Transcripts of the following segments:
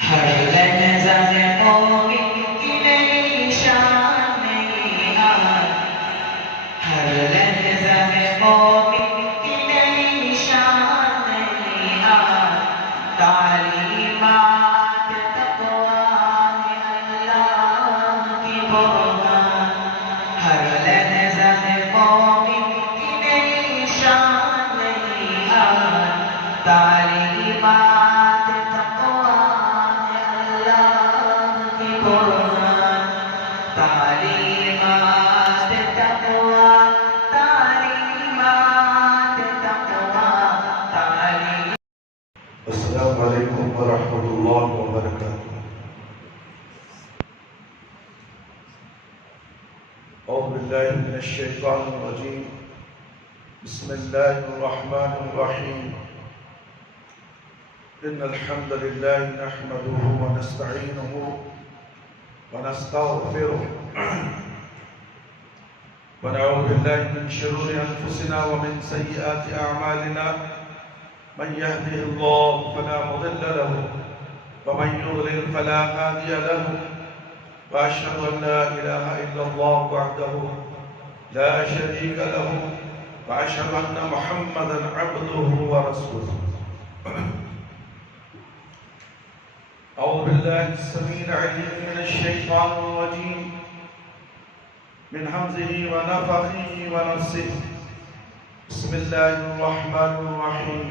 हर लहज़ा में मोमिन की नई शान नई आन, हर लहज़ा में मोमिन की नई शान नई आन, तालीमात तक़वा है अल्लाह की बुरहान। हर लहज़ा में मोमिन की नई शान नई आन, तालीमात तालीमात तक़वा तालीमात तक़वा तालीम। अस्सलामु अलैकुम व रहमतुल्लाहि व बरकातुहू। औज़ु बिल्लाहि मिनश शैतानिर रजीम। बिस्मिल्लाहिर रहमानिर रहीम। इन्नल हम्दलिल्लाहि नहमदुहु व नस्तईनुहु व नस्तगफिरुह व नऊज़ु बिल्लाहि मिन शुरूरि अनफुसिना व मिन सय्यिआति अअमालिना। मन यहदिहिल्लाहु फला मुदिल्ल लहु व मन युद्लिल फला हादिय लहु व अशहदु अन ला इलाहा इल्लल्लाहु वहदहु ला शरीका लहु व अशहदु अन्न मुहम्मदन अब्दुहु व रसूलुहु। अऊज़ु बिल्लाहि अस्समीइल अलीम मिनश शैतानिर रजीम मिन हम्ज़िहि व नफ़ख़िहि व नफ़्सिहि। बिस्मिल्लाहिर रहमानिर रहीम।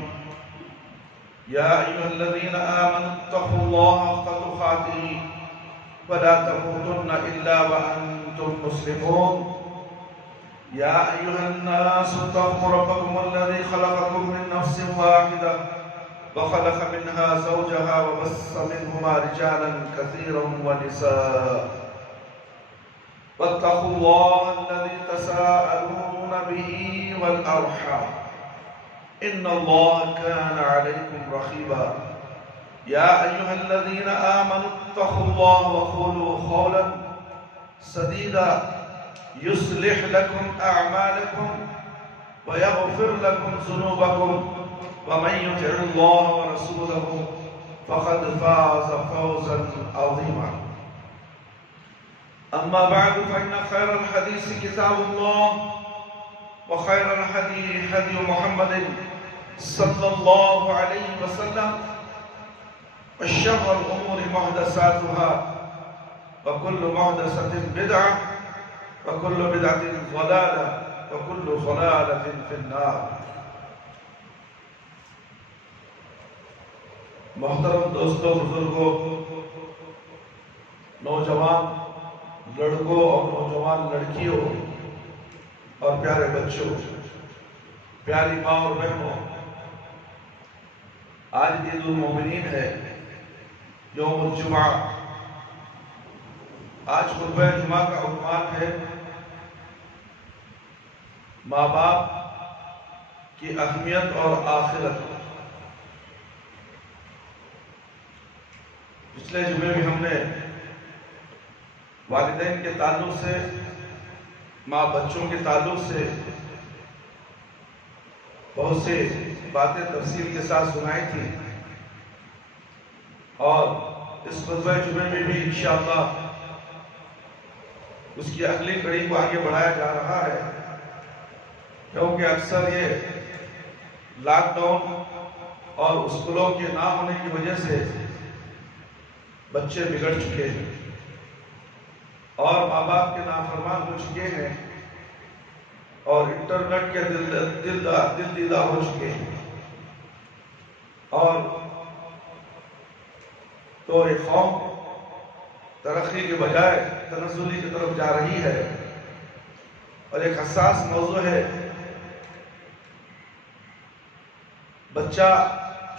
या अय्युहल्लज़ीना आमनू इत्तक़ुल्लाहा हक़्क़ तुक़ातिही व ला तमूतुन्ना इल्ला व अंतुम मुस्लिमून। या अय्युहन्नासु इत्तक़ू रब्बकुमुल्लज़ी ख़लक़कुम मिन नफ़्सिन वाहिदा व ख़लक़ मिन्हा ज़ौजहा व बस्स मिन्हुमा रिजालन कसीरन व निसाअ वत्तक़ुल्लाहा अल्लज़ी तसाअलून बिही वल अर्हाम इन्नल्लाहा कान अलैकुम रक़ीबा। या अय्युहल्लज़ीना आमनू इत्तक़ुल्लाहा व क़ूलू क़ौलन सदीदा युस्लिह लकुम अअमालकुम व यग़फ़िर लकुम ज़ुनूबकुम व मन युति'िल्लाहा व रसूलहु फ़क़द फ़ाज़ फ़ौज़न अज़ीमा। अम्मा बअदु फ़इन्न ख़ैरल हदीस किताबुल्लाह व ख़ैरल हदी हदी मुहम्मदिन सल्लल्लाहु अलैहि वसल्लम व शर्रल उमूरि मुहदसातुहा व कुल्लु मुहदसतिन बिदअह व कुल्लु बिदअतिन ज़लाला व कुल्लु ज़लालतिन फिन्नार। मोहतरम दोस्तों, बुजुर्गों, नौजवान लड़कों और नौजवान लड़कियों और प्यारे बच्चों, प्यारी माँ और बहनों, आज ईदुल मोमिनीन है, यौमुल जुमा। आज खुतबा जुमा का उन्वान है माँ बाप की अहमियत और आखिरत। पिछले जुमे भी हमने वालिदैन के ताल्लुक से, माँ बच्चों के ताल्लुक से बहुत से बातें तफसील के साथ सुनाई थी और इस खुतबा जुमे में भी इंशाअल्लाह उसकी अगली कड़ी को आगे बढ़ाया जा रहा है, क्योंकि अक्सर ये लॉकडाउन और स्कूलों के ना होने की वजह से बच्चे बिगड़ चुके हैं और माँ बाप के नाफरमान हो चुके हैं और इंटरनेट के दिल दीदा हो चुके हैं। और तो एक कौम तरक्की के बजाय तनज़्ज़ुली की तरफ जा रही है और एक हसास मौजू है। बच्चा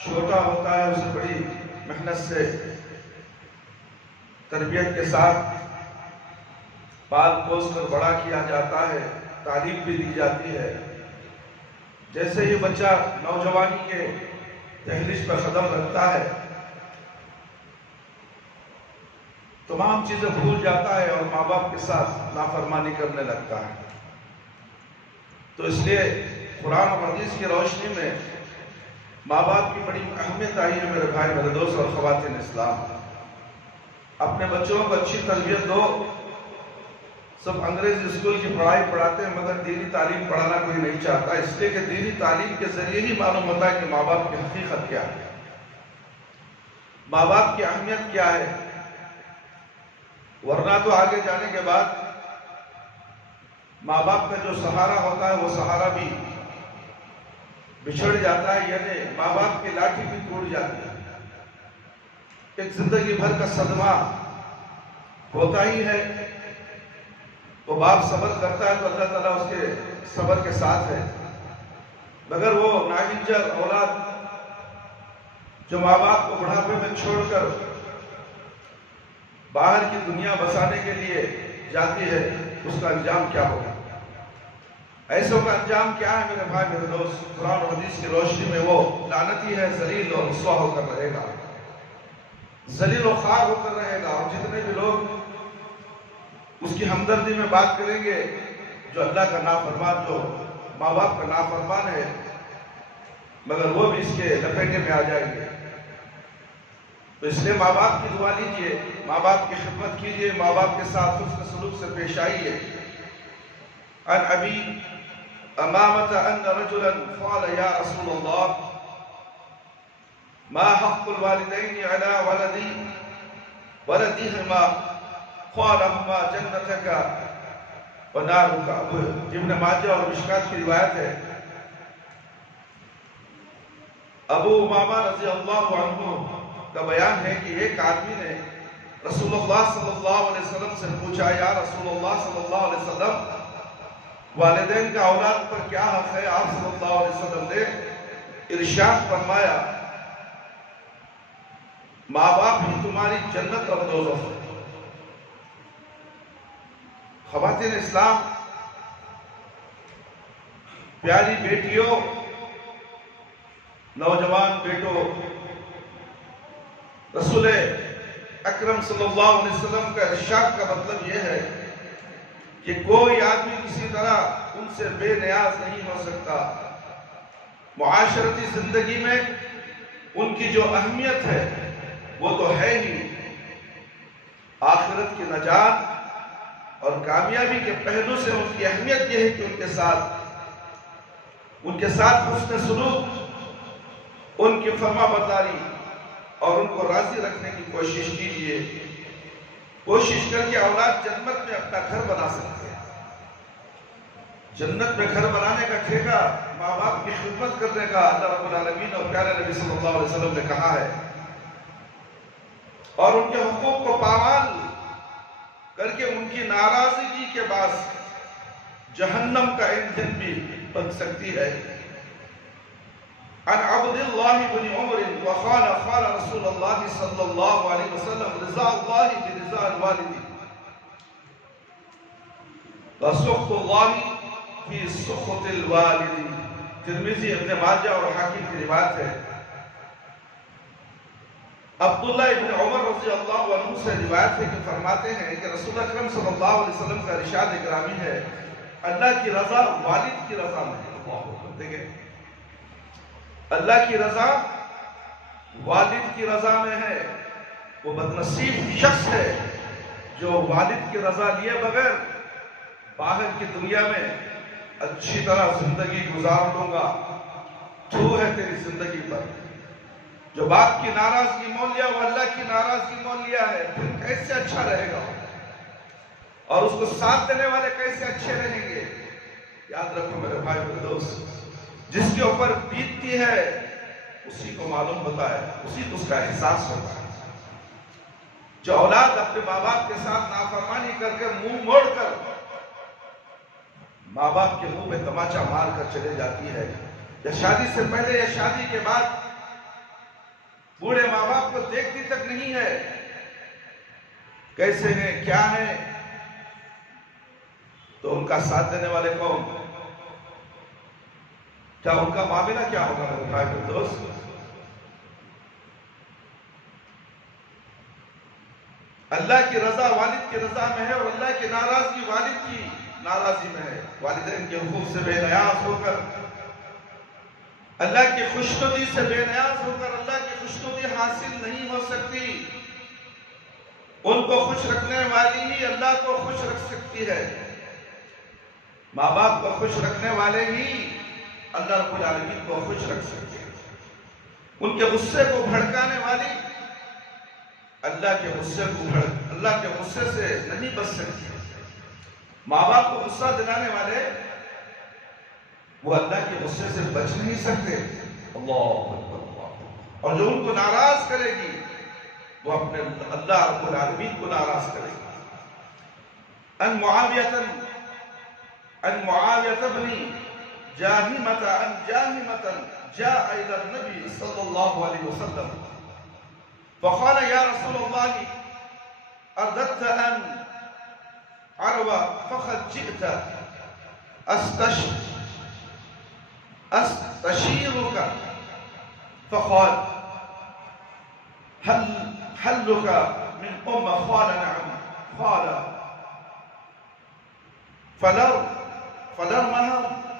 छोटा होता है, उसे बड़ी मेहनत से तरबियत के साथ पाल पोस कर बड़ा किया जाता है, तालीम भी दी जाती है। जैसे ही बच्चा नौजवानी के दहलीज पर कदम रखता है, तमाम चीजें भूल जाता है और माँ बाप के साथ नाफरमानी करने लगता है। तो इसलिए कुरान और हदीस की रोशनी में माँ बाप की बड़ी अहमियत आई है मेरे भाई, मेरे दोस्त और ख़वातीन इस्लाम। अपने बच्चों को अच्छी तरबियत दो। सब अंग्रेजी स्कूल की पढ़ाई पढ़ाते हैं मगर दीनी तालीम पढ़ाना कोई नहीं चाहता, इसलिए कि दीनी तालीम के जरिए ही मालूम होता है कि माँ बाप की हकीकत क्या है, माँ बाप की अहमियत क्या है। वरना तो आगे जाने के बाद माँ बाप का जो सहारा होता है वो सहारा भी बिछड़ जाता है, यानी माँ बाप की लाठी भी टूट जाती है। एक जिंदगी भर का सदमा होता ही है। वो बाप सब्र करता है तो अल्लाह ताला उसके सब्र के साथ है, मगर वो नाहिंजर औलाद जो माँ बाप को बुढ़ापे में छोड़कर बाहर की दुनिया बसाने के लिए जाती है, उसका अंजाम क्या होगा? ऐसों का अंजाम क्या है मेरे भाई, मेरे दोस्त? कुरान और हदीस की रोशनी में वो लानती है, जलील और रुस्वा होकर रहेगा, जलील और खार होकर रहेगा। और जितने भी लोग उसकी हमदर्दी में बात करेंगे, जो अल्लाह का नाफरमान, जो माँ बाप का नाफरमान है, मगर वो भी इसके लपेटे में आ जाएंगे। तो इसलिए माँ बाप की दुआ लीजिए, माँ बाप की खिदमत कीजिए, माँ बाप के साथ हुस्न सलूक से पेश आइए। अन अबी अमामत अन रजुलन क़ाल या रसूलल्लाह मा हक़्क़ुल वालिदैन अला वलदिहिमा क़ाल हुमा जन्नतका व नारुका। इब्न माजा और मिशकात की रिवायत है। अबू उमामा रज़ियल्लाहु अन्हु का बयान है कि एक आदमी ने रसूलुल्लाह सल्लल्लाहु अलैहि वसल्लम से पूछा, या रसूलुल्लाह सल्लल्लाहु अलैहि वसल्लम, वालिदैन का औलाद पर क्या हक है? आप सल्लल्लाहु अलैहि वसल्लम ने इरशाद फरमाया, माँ बाप ही तुम्हारी जन्नत और दोज़ख है। ख़वातीन इस्लाम, प्यारी बेटियों, नौजवान बेटों, रसूल अकरम सल्लल्लाहु अलैहि वसल्लम का इरशाद का मतलब यह है कि कोई आदमी किसी तरह उनसे बेनियाज नहीं हो सकता। मुआशरती जिंदगी में उनकी जो अहमियत है वो तो है ही, आखिरत की नजात और कामयाबी के पहलू से उनकी अहमियत यह है कि उनके साथ हुस्न सलूक, उनकी फरमा बरदारी और उनको राजी रखने की कोशिश कीजिए। कोशिश करके औलाद जन्नत में अपना घर बना सकते हैं। जन्नत में घर बनाने का ठेका माँ बाप की खिदमत करने का अल्लाह रब्बुल आलमीन और प्यारे नबी सल्लल्लाहु अलैहि वसल्लम ने कहा है। और उनके हुकूक को पामाल करके उनकी नाराजगी के बाद जहन्नम का ईंधन भी बन सकती है। अन अब्दुल्लाह इब्न उमर व क़ाल रसूलुल्लाह सल्लल्लाहु अलैहि वसल्लम रिज़ा अल्लाह बिरिज़ा अल-वालिदी व सुख़्तुल्लाह फी सुख़्तिल वालिदी। तिर्मिज़ी, इब्न माजा और हाकिम की रिवायत है। अब्दुल्लाह इब्न उमर रज़ियल्लाहु अन्हु से रिवायत है कि फरमाते हैं कि रसूल अकरम सल्लल्लाहु अलैहि वसल्लम का इरशाद इकरामी है, अल्लाह की रज़ा वालिद की रज़ा में है। देखें, अल्लाह की रज़ा वालिद की रज़ा में है। वो बदनसीब शख्स है जो वालिद की रज़ा लिए बगैर बाहर की दुनिया में अच्छी तरह जिंदगी गुजार लूंगा, छू है तेरी जिंदगी पर। जो बाप की नाराजगी मोल लिया, वो अल्लाह की नाराजगी मोल लिया है, फिर कैसे अच्छा रहेगा? और उसको साथ देने वाले कैसे अच्छे रहेंगे? याद रखो मेरे भाई, मेरे दोस्त, जिसके ऊपर बीतती है उसी को मालूम होता है, उसी को उसका एहसास होता है। जो औलाद अपने माँ बाप के साथ नाफरमानी करके मुंह मोड़कर माँ बाप के मुंह में तमाचा मार कर चले जाती है, या शादी से पहले या शादी के बाद बूढ़े माँ बाप को देखती तक नहीं है, कैसे हैं, क्या है, तो उनका साथ देने वाले कौन? क्या उनका मामला क्या होगा मेरे भाई, मेरे दोस्त? अल्लाह की रजा वालिद की रजा में है और अल्लाह की नाराजगी वालिद की नाराजगी में है। वालिदैन के हुकूक से बेनियाज होकर अल्लाह की खुशनुदी से बेनियाज होकर अल्लाह की खुशनुदी हासिल नहीं हो सकती। उनको खुश रखने वाली ही अल्लाह को खुश रख सकती है। माँ बाप को खुश रखने वाले ही अल्लाह रब्बुल आलमीन को खुश रख सकते हैं। उनके गुस्से को भड़काने वाली अल्लाह के गुस्से से नहीं बच सकती। माँ बाप को गुस्सा दिलाने वाले वो अल्लाह के गुस्से से बच नहीं सकते। अल्लाह अकबर। और जो उनको नाराज करेगी वो अपने अल्लाह रब्बुल आलमीन को नाराज करेगी। अन मुआवियत इब्न जाहिमता अन जाहिमतन जाअ इला नबी सल्लल्लाहु अलैहि वसल्लम फक़ाल या रसूल अल्लाह अरदत अन अरवा फ़क़द जिअत अस्तशीरुका फ़क़ाल हल लका मिन उम्मा क़ाल नअम क़ाल फलरमहा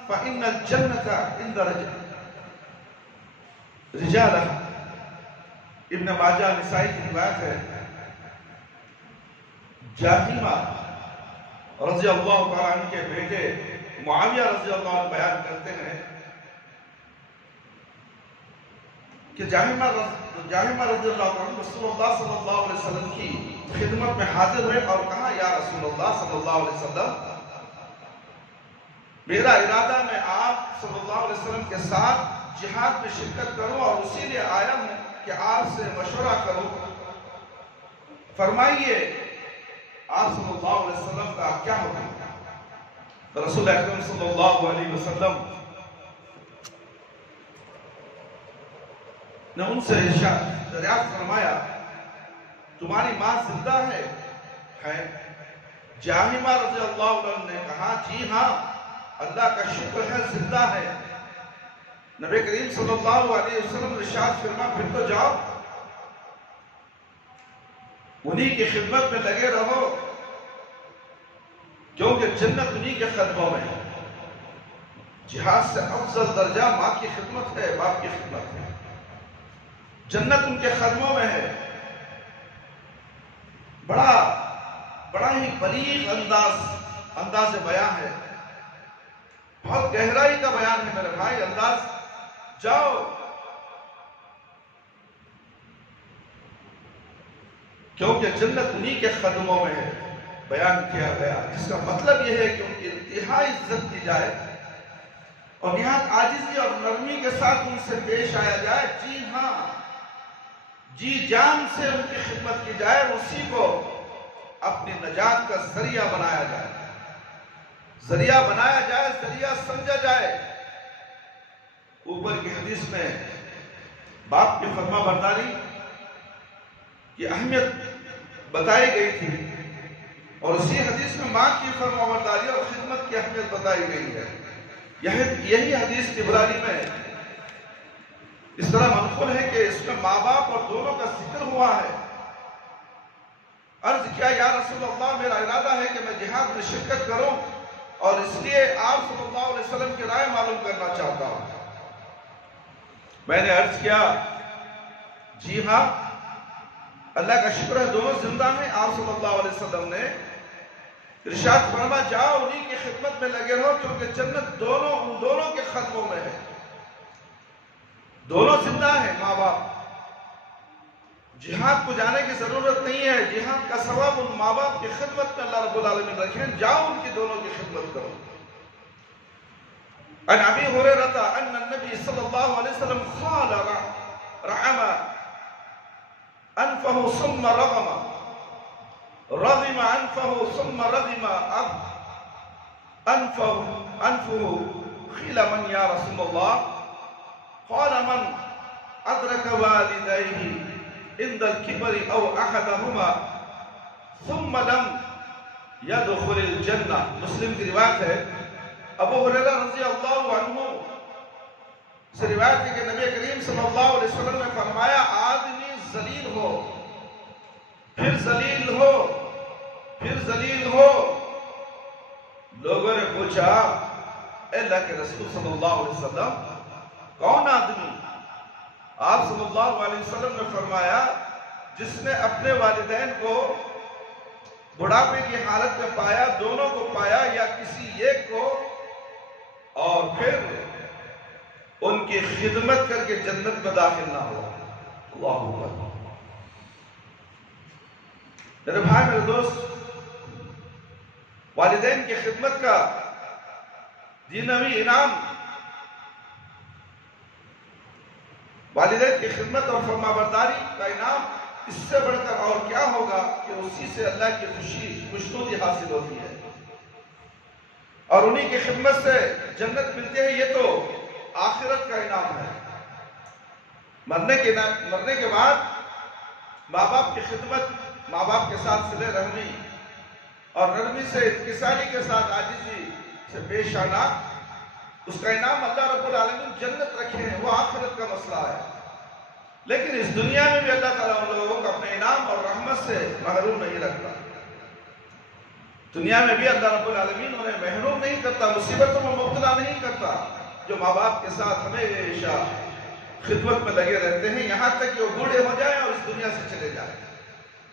फ़इन्नल जन्नता इंद रिजालहा। इब्न माजा निसाई की रिवायत है। जाहिमा रज़ियल्लाहु तआला अन्हु के बेटे मुआविया रज़ियल्लाहु अन्हु बयान करते हैं कि जाहिमा रज़ियल्लाहु अन्हु रसूलुल्लाह सल्लल्लाहु अलैहि वसल्लम की खिदमत में हाजिर हुए और कहा, या रसूलुल्लाह सल्लल्लाहु अलैहि वसल्लम, मेरा इरादा मैं आप सल्लल्लाहु अलैहि वसल्लम के साथ जिहाद में शिरकत करूं और उसी लिए आया हूं कि आपसे मशवरा करूं। फरमाइए आप सल्लल्लाहु अलैहि वसल्लम का क्या हुक्म है? तो रसूल अकरम सल्लल्लाहु अलैहि वसल्लम ने उनसे दरियाफ्त फरमाया, तुम्हारी मां जिंदा है? जाहिमा रज़ियल्लाहु अन्हा ने कहा, जी हाँ, अल्लाह का शुक्र है, जिंदा है। नबी करीम सल्लल्लाहु अलैहि वसल्लम ने इरशाद फरमाया, फिर तो जाओ, उन्हीं की खिदमत में लगे रहो, क्योंकि जन्नत उन्हीं के कदमों में है। जिहाद से अफजल दर्जा माँ की खिदमत है, बाप की खिदमत है। जन्नत उनके कदमों में है। बड़ा ही बलीग अंदाज बयान है, बहुत गहराई का बयान है मेरे भाई। अंदाज जाओ, क्योंकि जन्नत उन्हीं के कदमों में है, बयान किया गया। जिसका मतलब यह है कि उनकी इंतहाई इज्जत की जाए और निहायत आजिज़ी और नरमी के साथ उनसे पेश आया जाए। जी हाँ, जी जान से उनकी खिदमत की जाए, उसी को अपनी नजात का जरिया बनाया जाए, जरिया समझा जाए। ऊपर की हदीस में बाप की फरमाबरदारी की अहमियत बताई गई थी और उसी हदीस में माँ की फरमाबरदारी और खिदमत की अहमियत बताई गई है। यही हदीस तिबरानी में इस तरह मनक़ूल है कि इसमें माँ बाप और दोनों का जिक्र हुआ है। अर्ज किया, या रसूल अल्लाह, मेरा इरादा है कि मैं जिहाद में शिरकत करूं और इसलिए आप सल्लल्लाहु अलैहि वसल्लम की राय मालूम करना चाहता हूं। मैंने अर्ज किया, जी हाँ, अल्लाह का शुक्र है, दोनों जिंदा हैं। आप सल्लल्लाहु अलैहि वसल्लम ने इरशाद फरमाया, जाओ, उन्हीं की खिदमत में लगे रहो, क्योंकि जन्नत उन दोनों के कदमों में है। दोनों जिंदा है माँ बाप। जिहाद को जाने की जरूरत नहीं है, जिहाद का सवाब उन माँ बाप की खिदमत में अल्लाह रब्बुल आलमीन रखें। जाओ, उनकी दोनों की खिदमत करो। अन अबी हुरैरा अन्न नबी सल्लल्लाहु अलैहि वसल्लम क़ाल रअमा अनफहु सुम्मा रग़िमा अनफहु सुम्मा रग़िमा अनफहु क़ील मन या रसूलल्लाह क़ाल मन अदरक वालिदैहि इंदल किबरी औ अहदहुमा सुम्मा लम यदखुलिल जन्नह। मुस्लिम की रिवायत है। अबू हुरैरा रज़ियल्लाहु अन्हु से रिवायत है कि नबी करीम सल्लल्लाहु अलैहि वसल्लम ने फरमाया, आदमी जलील हो, फिर जलील हो। लोगों ने पूछा, अल्लाह के रसूल सल्लल्लाहु अलैहि वसल्लम, कौन आदमी? आप सल्लल्लाहु अलैहि वसल्लम ने फरमाया, जिसने अपने वालिदैन को बुढ़ापे की हालत में पाया, दोनों को पाया या किसी एक को, और फिर उनकी खिदमत करके जन्नत में दाखिल ना हुआ। अल्लाहु अकबर। मेरे भाई मेरे दोस्त, वालिदैन की खिदमत का दीनवी इनाम, वालिदैन की खिदमत और फरमाबरदारी का इनाम इससे बढ़कर और क्या होगा कि उसी से अल्लाह की खुशनुदी हासिल होती है और उन्हीं की खिदमत से जन्नत मिलती है। ये तो आखिरत का इनाम है। मरने के बाद माँ बाप की खिदमत, माँ बाप के साथ सिले रहमी और नरमी से इंकिसारी के साथ आजिजी से पेश आना, उसका इनाम अल्लाह रब्बुल आलमीन जन्नत रखे हैं। वो आखिरत का मसला है। लेकिन इस दुनिया में भी अल्लाह ताला उन लोगों को अपने इनाम और रहमत से महरूम नहीं रखता। दुनिया में भी अल्लाह रब्बुल आलमीन उन्हें महरूम नहीं करता, मुसीबतों में मुब्तला नहीं करता। जो माँ बाप के साथ हमेशा खिदमत में लगे रहते हैं, यहां तक कि वो बूढ़े हो जाए और इस दुनिया से चले जाए,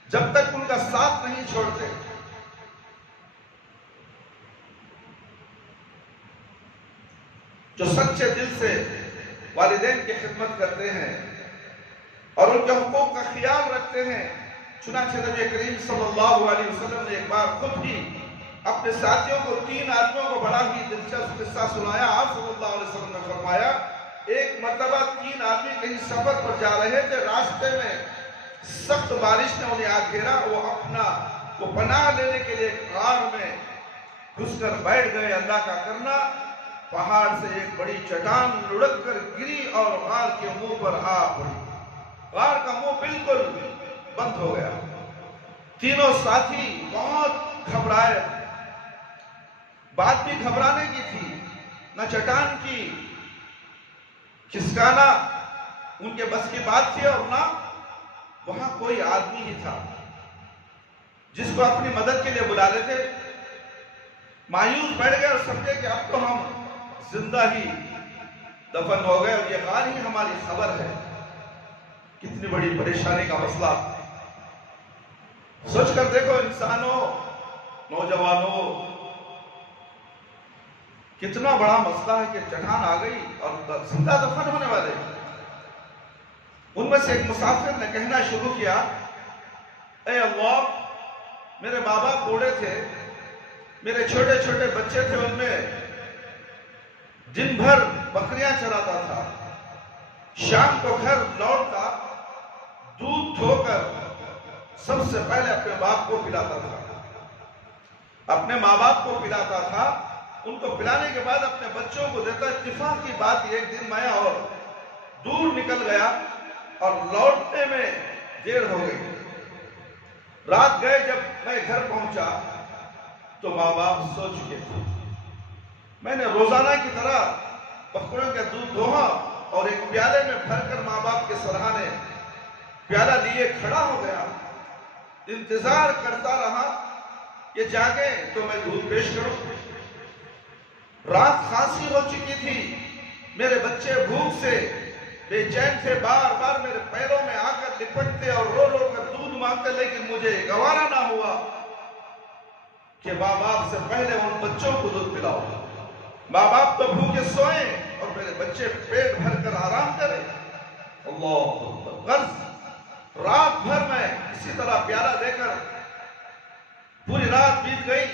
जब तक उनका साथ नहीं छोड़ते। जो सच्चे दिल से वालिदैन की खिदमत करते हैं और उनके हुकूक का ख्याल रखते हैं। चुनांचे नबी करीम सल्लल्लाहु अलैहि वसल्लम ने एक बार खुद ही अपने साथियों को, 3 आदमियों को बड़ा ही दिलचस्प किस्सा सुनाया। आप सल्लल्लाहु अलैहि वसल्लम ने फरमाया, एक मर्तबा 3 आदमी कहीं सफर पर जा रहे थे। रास्ते में सख्त बारिश ने उन्हें आ घेरा। वो पनाह लेने के लिए गार में घुसकर बैठ गए। अल्लाह का करना, पहाड़ से एक बड़ी चट्टान लुढ़क कर गिरी और गार के मुंह पर आ पड़ी। गार का मुंह बिल्कुल बंद हो गया। तीनों साथी बहुत घबराए। बात भी घबराने की थी, न चट्टान की खिसकाना उनके बस की बात थी और ना वहां कोई आदमी ही था जिसको अपनी मदद के लिए बुला रहे थे। मायूस बैठ गए और समझे कि अब तो हम जिंदा ही दफन हो गए और ये गार ही हमारी खबर है। कितनी बड़ी परेशानी का मसला। सोच कर देखो इंसानों, नौजवानों, कितना बड़ा मसला है कि चट्टान आ गई और जिंदा दफन होने वाले। उनमें से एक मुसाफिर ने कहना शुरू किया, ऐ अल्लाह, मेरे माँ बाप बूढ़े थे, मेरे छोटे छोटे बच्चे थे, उनमें दिन भर बकरियां चराता था, शाम को घर लौटता, दूध धोकर सबसे पहले अपने बाप को पिलाता था, अपने माँ बाप को पिलाता था, उनको पिलाने के बाद अपने बच्चों को देता। इत्तेफाक की बात, एक दिन मैं और दूर निकल गया और लौटने में देर हो गई। रात गए, जब मैं घर पहुंचा तो माँ बाप सो चुके थे। मैंने रोजाना की तरह बकरियों का दूध दोहा और एक प्याले में भरकर माँ बाप के सराहने प्याला लिए खड़ा हो गया। इंतजार करता रहा, ये जागे तो मैं दूध पेश करूं। रात खांसी हो चुकी थी, मेरे बच्चे भूख से बेचैन थे, बार बार मेरे पैरों में आकर लिपटते और रो रो कर दूध मांगते, लेकिन मुझे गवारा ना हुआ कि माँ बाप से पहले उन बच्चों को दूध पिलाओ। माँ बाप तो भूखे सोए और मेरे बच्चे पेट भरकर आराम करें। अल्लाह, रात भर में इसी तरह प्याला देकर पूरी रात बीत गई।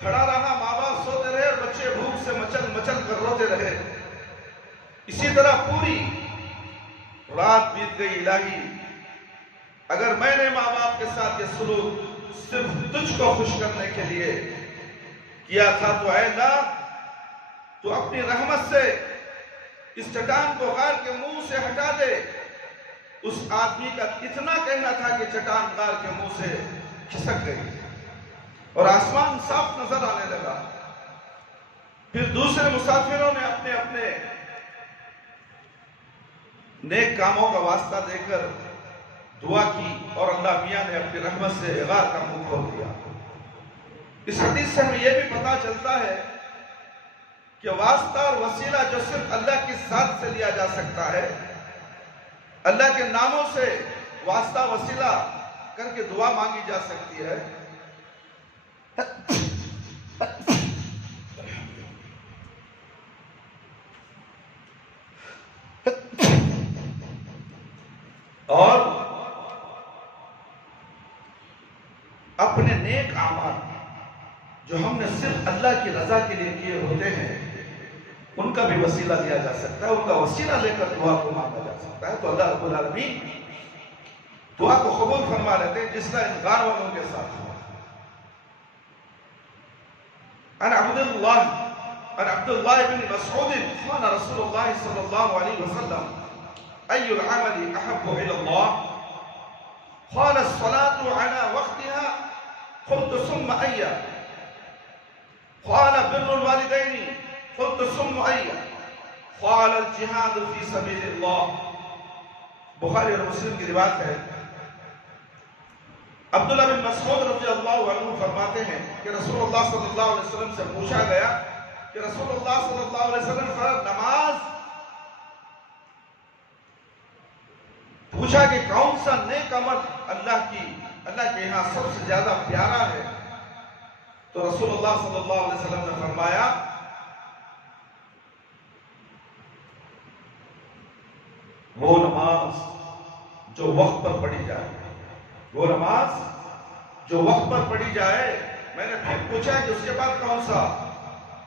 खड़ा रहा, माँ बाप सोते रहे और बच्चे भूख से मचल मचल कर रोते रहे। इसी तरह पूरी रात बीत गई। इलाही, अगर मैंने माँ बाप के साथ ये सलूक सिर्फ तुझको खुश करने के लिए किया था तो ऐ अल्लाह, तो अपनी रहमत से इस चट्टान को गार के मुंह से हटा दे। उस आदमी का इतना कहना था कि चट्टान गार के मुंह से खिसक गई और आसमान साफ नजर आने लगा। फिर दूसरे मुसाफिरों ने अपने अपने नेक कामों का वास्ता देकर दुआ की और अल्लाह मियां ने अपनी रहमत से गार का मुंह खोल दिया। इस हदीस से हमें यह भी पता चलता है कि वास्ता और वसीला जो सिर्फ अल्लाह की जात से लिया जा सकता है, अल्लाह के नामों से वास्ता वसीला करके दुआ मांगी जा सकती है। और अपने नेक आमाल जो हमने सिर्फ अल्लाह की रजा के लिए किए होते हैं, उनका भी वसीला लिया जा सकता है, उनका वसीला लेकर दुआ को मांगा जा सकता है। तो अल्लाह रब्बुल आलमीन दुआ को कबूल फरमा लेते हैं, जिसका इनकार वालों के साथ हुआ। अन अब्दुल्लाह इब्न मसऊद क़ाल रसूलुल्लाह सल्लल्लाहु अलैहि वसल्लम अय्युल अमली अहब्बु इलल्लाह क़ाल अस्सलातु अला वक़्तिहा क़ुल्तु सुम्मा अय्या क़ाल बिर्रुल वालिदैनि क़ुल्तु सुम्मा अय्या क़ाल अल जिहादु फ़ी सबीलिल्लाह। बुखारी और मुस्लिम की रिवायत है। अब्दुल्लाह बिन मसऊद रज़ियल्लाहु अन्हु फरमाते हैं कि रसूलुल्लाह सल्लल्लाहु अलैहि वसल्लम से पूछा गया कि रसूलुल्लाह सल्लल्लाहु अलैहि वसल्लम फर्ज नमाज, पूछा कि कौन सा नेक अमल अल्लाह के यहाँ सबसे ज्यादा प्यारा है, तो रसूलुल्लाह सल्लल्लाहु अलैहि वसल्लम ने फरमाया वो नमाज जो वक्त पर पढ़ी जाए, वो नमाज जो वक्त पर पढ़ी जाए। मैंने फिर पूछा कि उसके बाद कौन सा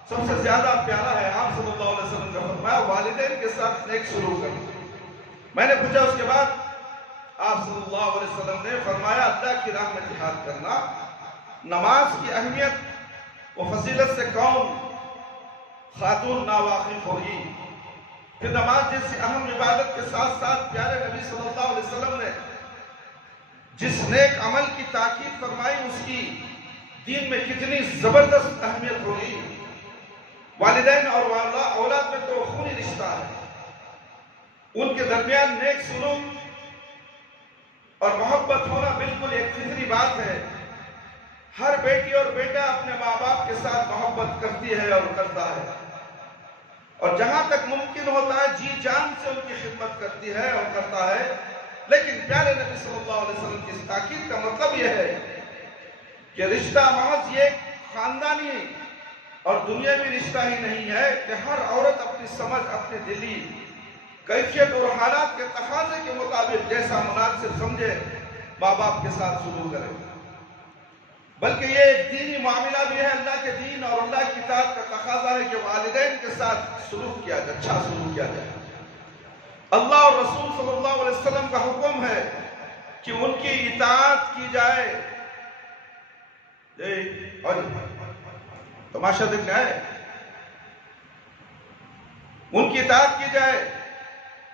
सबसे ज्यादा प्यारा है, आप सल्लल्लाहु अलैहि वसल्लम ने फरमाया वालिदैन के साथ नेक सलूक करना। मैंने पूछा उसके बाद, आप सल्लल्लाहु अलैहि वसल्लम ने फरमाया अल्लाह की राह में जिहाद करना। नमाज की अहमियत व फजीलत से कौन खातून नावाकिफ होगी। फिर नमाज जैसी अहम इबादत के साथ साथ प्यारे नबी सल्लल्लाहु अलैहि वसल्लम ने जिस नेक अमल की ताकीद फरमाई, उसकी दीन में कितनी जबरदस्त अहमियत होगी। वालिदैन और औलाद में तो खूनी रिश्ता है, उनके दरमियान नेक सुलूक और मोहब्बत होना बिल्कुल एक फितरी बात है। हर बेटी और बेटा अपने माँ बाप के साथ मोहब्बत करती है और करता है, और जहां तक मुमकिन होता है जी जान से उनकी खिदमत करती है और करता है। लेकिन प्यारे नबी सल्लल्लाहु अलैहि वसल्लम की इस ताकीद का मतलब यह है कि रिश्ता महज ये खानदानी और दुनियावी रिश्ता ही नहीं है कि हर औरत अपनी समझ, अपनी दिली कैफियत और हालात के तकाजे के मुताबिक जैसा मुनासिब समझे माँ बाप के साथ सलूक करे, बल्कि ये एक दीनी मामला भी है। अल्लाह के दीन और अल्लाह की इताअत का तकाजा है कि वालिदैन के साथ सलूक किया जाए, अच्छा सलूक किया जाए। अल्लाह और रसूल सल्लल्लाहु अलैहि वसल्लम का हुक्म है कि उनकी इताअत की जाए। और तमाशा देखना है, उनकी इताअत की जाए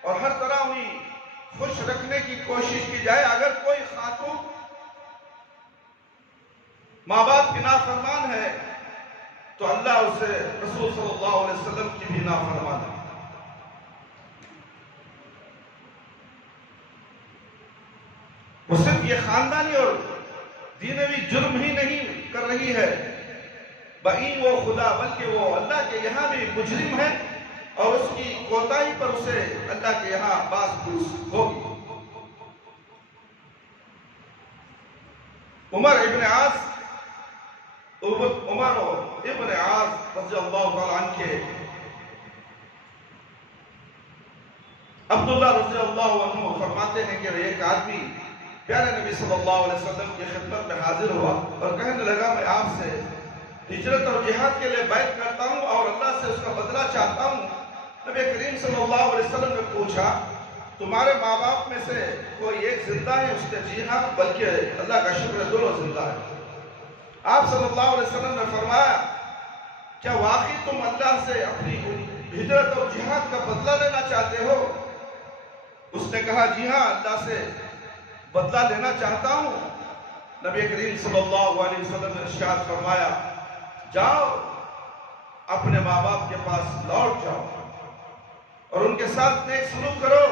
और हर तरह उन्हें खुश रखने की कोशिश की जाए। अगर कोई खातून माँ बाप की नाफरमान है तो अल्लाह उसे रसूल सल्लल्लाहु अलैहि वसल्लम की भी नाफरमान है। वो सिर्फ ये खानदानी और दीनवी जुर्म ही नहीं कर रही है बईन वो खुदा, बल्कि वो अल्लाह के यहाँ भी मुजरिम है और उसकी कोताही पर उसे अल्लाह के यहाँ बास पूस होगी। उमर इब्न आस रज़ियल्लाहु ताला अन्हु के अब्दुल्लाह रज़ियल्लाहु अन्हु फरमाते हैं कि एक आदमी प्यारे नबी सल्लल्लाहु अलैहि वसल्लम की खिदमत में हाजिर हुआ और कहने लगा, मैं आपसे हिजरत और जिहाद के लिए बैत करता हूँ और अल्लाह से उसका बदला चाहता हूँ। नबी करीम सल्लल्लाहु अलैहि वसल्लम ने पूछा, तुम्हारे माँ बाप में से कोई एक जिंदा है? उसने जी हाँ, बल्कि अल्लाह का शुक्र दोनों जिंदा है। आप सल्लल्लाहु अलैहि वसल्लम ने फरमाया, क्या वाकई तुम अल्लाह से अपनी हिजरत और जिहाद का बदला लेना चाहते हो? उसने कहा, जी हाँ, अल्लाह से बदला लेना चाहता हूँ। नबी करीम सल्लल्लाहु अलैहि वसल्लम ने इरशाद फरमाया, जाओ अपने माँ बाप के पास लौट जाओ और उनके साथ नेक सलूक करो।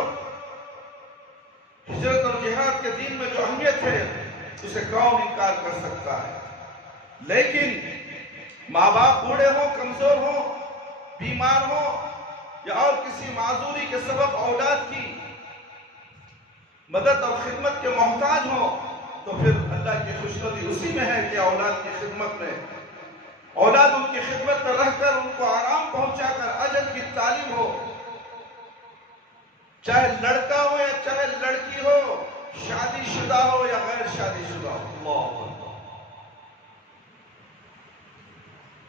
हिजरत और जिहाद के दीन में जो अहमियत है उसे कौन इनकार कर सकता है। लेकिन माँ बाप बूढ़े हो, कमजोर हो बीमार हो या और किसी माजूरी के सबब औलाद की मदद और खिदमत के मोहताज हो, तो फिर अल्लाह की खुशनुदी उसी में है कि औलाद की खिदमत में, औलाद उनकी खिदमत में रहकर उनको आराम पहुंचाकर अजर की तालीम हो, चाहे लड़का हो या चाहे लड़की हो, शादीशुदा हो या गैर शादीशुदा हो। अल्लाह,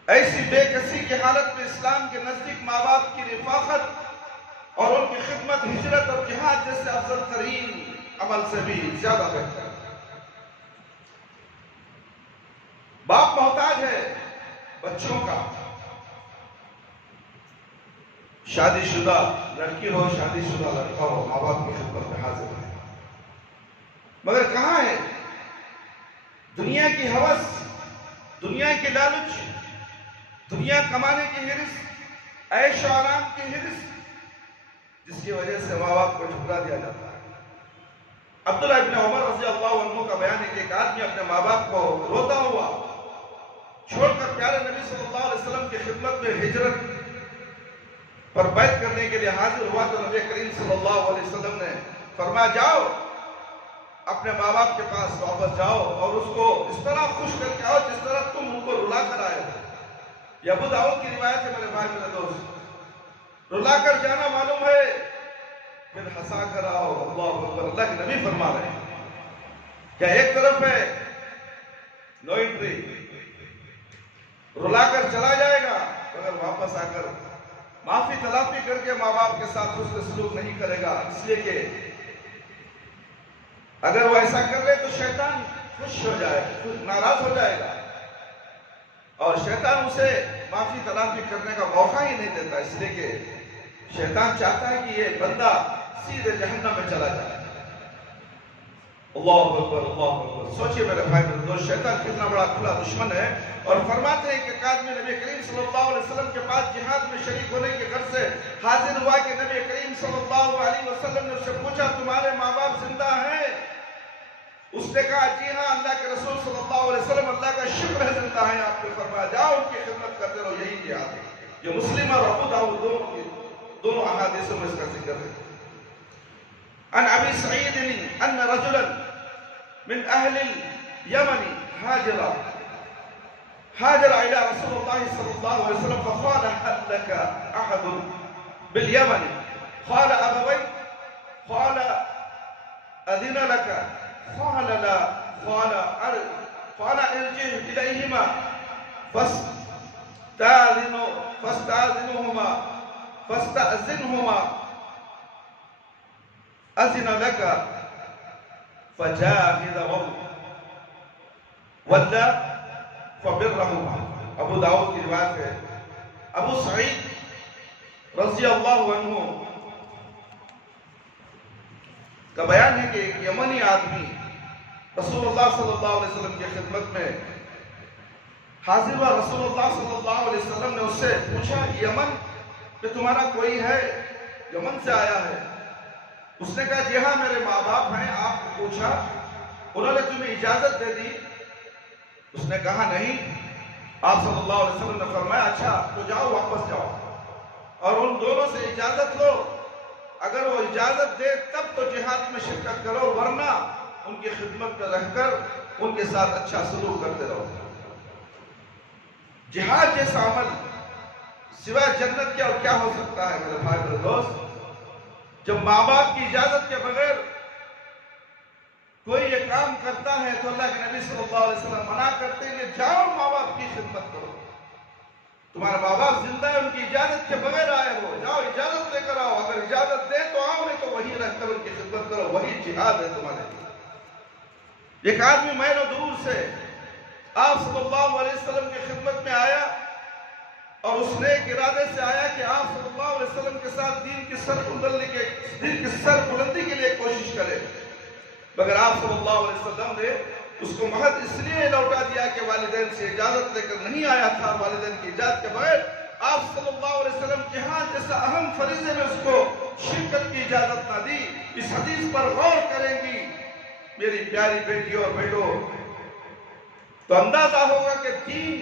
ऐसी बेकसी की हालत में इस्लाम के नजदीक माँ बाप की रिफाकत और उनकी खिदमत हिजरत और जिहाद जैसे अफजल तरीन अमल से भी ज्यादा बेहतर है। बाप मोहताज है बच्चों का, शादीशुदा लड़की हो शादीशुदा लड़का हो, माँ बाप की खिदमत में हाजिर है। मगर कहां है दुनिया की हवस, दुनिया की लालच, दुनिया कमाने की हिरिस, ऐश और आराम की हिरिस, जिसकी वजह से माँ बाप को ठुकरा दिया जाता है। अब्दुल्लाह इब्न उमर रज़ी अल्लाह अन्हु का बयान है कि एक आदमी अपने माँ बाप को रोता हुआ छोड़कर प्यारे नबी सल्लल्लाहु अलैहि वसल्लम की खिदमत में हिजरत पर बैत करने के लिए हाजिर हुआ, तो नबी करीम सल्लल्लाहु अलैहि वसल्लम ने फरमाया, जाओ अपने माँ बाप के पास वापस जाओ और उसको इस तरह खुश करके आओ जिस तरह तुम उनको रुला कर आए हो। यह अबू दाऊद की रिवायत है मेरे भाई मेरे दोस्त। रुलाकर जाना मालूम है, फिर हंसा कर आओ। अल्लाह अकबर। अल्लाह के नबी फरमा रहे हैं, क्या एक तरफ है नो एंट्री, रुलाकर चला जाएगा मगर वापस आकर माफी तलाफी करके माँ बाप के साथ उसने सलूक नहीं करेगा, इसलिए कि अगर वो ऐसा कर ले तो शैतान खुश हो जाएगा, नाराज हो जाएगा और शैतान उसे माफी तलाफी करने का मौका ही नहीं देता, इसलिए कि शैतान चाहता है कि ये बंदा सीधे जहन्नम में चला जाए। अल्लाह अकबर, अल्लाह अकबर। सोचिए मेरे भाई मेरे दोस्त, शैतान कितना बड़ा खुला दुश्मन है। और फरमाते हैं कि एक आदमी नबी करीम सल्लल्लाहु अलैहि वसल्लम के पास जिहाद में शरीक होने के घर से हाजिर हुआ कि नबी करीम सल्लल्लाहु अलैहि वसल्लम ने उससे पूछा, तुम्हारे माँ बाप जिंदा हैं? उसने कहा, जी हाँ अल्लाह के रसूल सल्लल्लाहु अलैहि वसल्लम, अल्लाह का शुक्र है जिंदा है। आपने फरमाया, जाओ उनकी खिदमत करते रहो, यही जिहाद है। ये मुस्लिम और अबू दाऊद दोनों अहादीसों में इसका जिक्र है। अन अबी सईद अन रजुलन मिन अहलिल यमन हाजर इला रसूलुल्लाह सल्लल्लाहु अलैहि वसल्लम फक़ाल हल लक अहद बिल यमन क़ाल अबवै क़ाल अदिन लक क़ाल ला क़ाल इरजि इलैहिमा फस्तअज़िनहुमा अज़िन लक फजाहिद वल्ला फबिर्रहुमा। अबू दाऊद की रिवायत है। अबू सईद रज़ी अल्लाहु अन्हु का बयान है कि एक यमनी आदमी रसूलुल्लाह सल्लल्लाहु अलैहि वसल्लम की खिदमत में हाजिर हुआ। रसूलुल्लाह सल्लल्लाहु अलैहि वसल्लम ने उससे पूछा, यमन में तुम्हारा कोई है? यमन से आया है। उसने कहा, जी हाँ मेरे माँ बाप हैं। आपने पूछा, उन्होंने तुम्हें इजाजत दे दी? उसने कहा, नहीं। आप सल्लल्लाहु अलैहि वसल्लम ने फरमाया, अच्छा तो जाओ, वापस जाओ और उन दोनों से इजाजत लो। अगर वो इजाजत दे तब तो जिहाद में शिरकत करो, वरना उनकी खिदमत में रहकर उनके साथ अच्छा सलूक करते रहो। जिहाद जैसा अमल सिवाय जन्नत के और क्या हो सकता है मेरे भाई मेरे दोस्त? जब माँ बाप की इजाजत के बगैर कोई ये काम करता है तो अल्लाह के नबी सल्लल्लाहु अलैहि वसल्लम मना करते हैं कि जाओ माँ बाप की खिदमत करो। तुम्हारे माँ बाप जिंदा है, उनकी इजाजत के बगैर आए हो, जाओ इजाजत लेकर आओ। अगर इजाजत दे तो आओ, नहीं तो वहीं रहकर उनकी खिदमत करो, वही जिहाद है तुम्हारे लिए। एक आदमी मैलों दूर से आप सल्लल्लाहु अलैहि वसल्लम की खिदमत में आया और उसने एक इरादे से आया कि आप सल्लल्लाहु अलैहि वसल्लम के साथ दीन की सर बुलंदी के लिए कोशिश करे, मगर आप सल्लल्लाहु अलैहि वसल्लम ने उसको महज इसलिए लौटा दिया कि वालिदैन से इजाजत लेकर नहीं आया था। वालिदैन की इजाजत के बगैर आप सल्लल्लाहु अलैहि वसल्लम जिहाद जैसा अहम फरीज़े में उसको शिरकत की इजाजत ना दी। इस हदीस पर गौर करेंगी मेरी प्यारी बेटी और बेटो, तो अंदाजा होगा कि दीन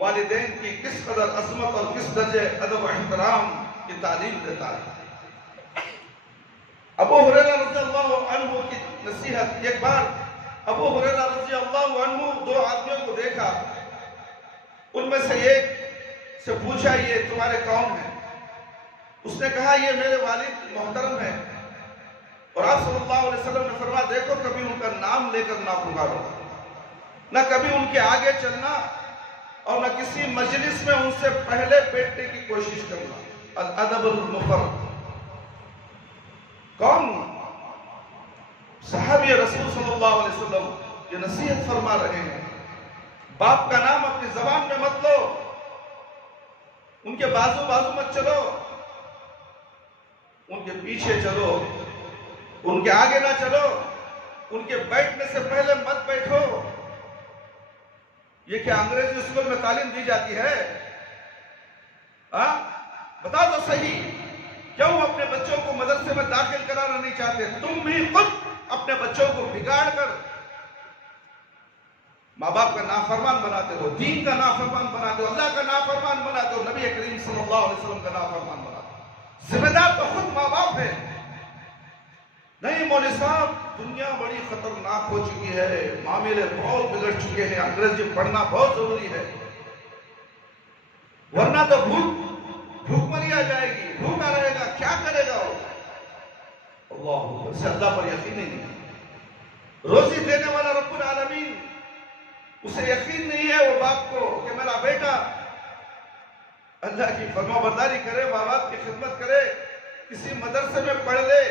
वालिदैन की किस कदर अजमत और किस दर्जे अदब और एहतराम की तालीम देता है। अबू हुरैरा रज़ियल्लाहु अन्हु की नसीहत। एक बार अबू हुरैरा रज़ियल्लाहु अन्हु दो आदमियों को देखा, उनमें से एक से पूछा, ये तुम्हारे कौन है? उसने कहा, ये मेरे वालिद मोहतरम है। और आप सल्लल्लाहु अलैहि वसल्लम ने फरमाया, देखो कभी उनका नाम लेकर ना पुकारो, ना कभी उनके आगे चलना और न किसी मजलिस में उनसे पहले बैठने की कोशिश करना। अल अदबुल मुफर्रद। कौन? सहाबी रसूल सल्लल्लाहु अलैहि वसल्लम ये नसीहत फरमा रहे हैं। बाप का नाम अपनी जबान में मत लो, उनके बाजू बाजू मत चलो, उनके पीछे चलो, उनके आगे ना चलो, उनके बैठने से पहले मत बैठो। ये क्या अंग्रेजी स्कूल में तालीम दी जाती है? बता दो सही, क्यों अपने बच्चों को मदरसे में दाखिल कराना नहीं चाहते? तुम भी खुद अपने बच्चों को बिगाड़ कर माँ बाप का नाफरमान बनाते हो, दीन का नाफरमान बनाते हो, अल्लाह का नाफरमान बनाते हो, नबी करीम सल्लल्लाहु अलैहि वसल्लम का नाफरमान बनाते हो। जिम्मेदार तो खुद माँ बाप है। नहीं मौलवी साहब, दुनिया बड़ी खतरनाक हो चुकी है, मामले बहुत बिगड़ चुके हैं, अंग्रेजी पढ़ना बहुत जरूरी है, वरना तो भूखमरी आ जाएगी, भूखा रहेगा, क्या करेगा वो? अल्लाह पर यकीन ही नहीं। रोजी देने वाला रब्बुल आलमीन, उसे यकीन नहीं है वो बाप को कि मेरा बेटा अल्लाह की फरमाबरदारी करे, माँ बाप की खिदमत करे, किसी मदरसे में पढ़ ले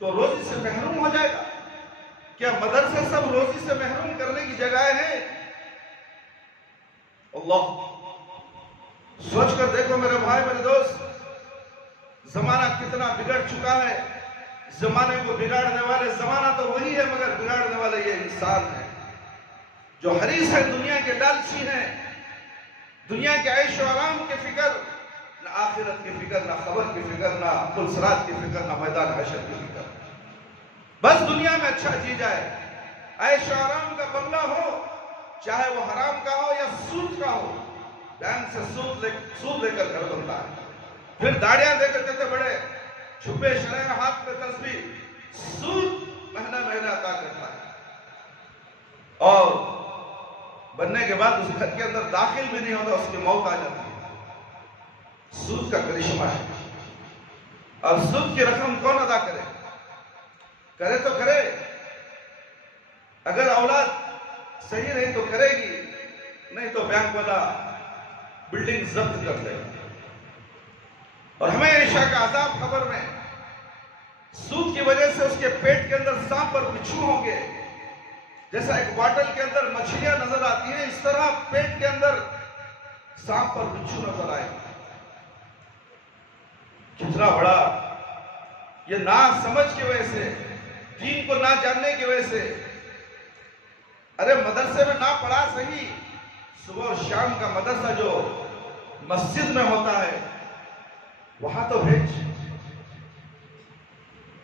तो रोजी से महरूम हो जाएगा। क्या मदरसे सब रोजी से महरूम करने की जगह है? अल्लाह, सोच कर देखो मेरे भाई मेरे दोस्त, जमाना कितना बिगड़ चुका है। जमाने को बिगाड़ने वाले, जमाना तो वही है मगर बिगाड़ने वाले ये इंसान है जो हरीस है, दुनिया के लालची हैं, दुनिया के ऐश और आराम की फिक्र, ना आखिरत की फिक्र, ना खबर की फिक्र, ना पुलसरात की फिक्र, ना मैदान हशर की फिक्र। बस दुनिया में अच्छा जी जाए, ऐश और आराम का बंगला हो, चाहे वो हराम का हो या सूद का हो। बैंक से सूद लेकर घर बनता है, फिर दाढ़ियां देकर कहते बड़े छुपे शरह हाथ में तस्बीह, सूद महीना महीना अदा करता है और बनने के बाद उस घर के अंदर दाखिल भी नहीं होता, उसकी मौत आ जाती है। सूद का करिश्मा है। और सूद की रकम कौन अदा करे? करे तो करे, अगर औलाद सही रही तो करेगी, नहीं तो बैंक वाला बिल्डिंग जब्त कर देगा। और हमेशा का अजाब खबर में, सूद की वजह से उसके पेट के अंदर सांप और बिच्छू होंगे। जैसा एक बॉटल के अंदर मछलियां नजर आती हैं, इस तरह पेट के अंदर सांप और बिच्छू नजर आए। कितना बड़ा ये ना समझ की वजह से, दीन को ना जानने की वजह से। अरे मदरसे में ना पढ़ा सही, सुबह और शाम का मदरसा जो मस्जिद में होता है वहां तो भेज।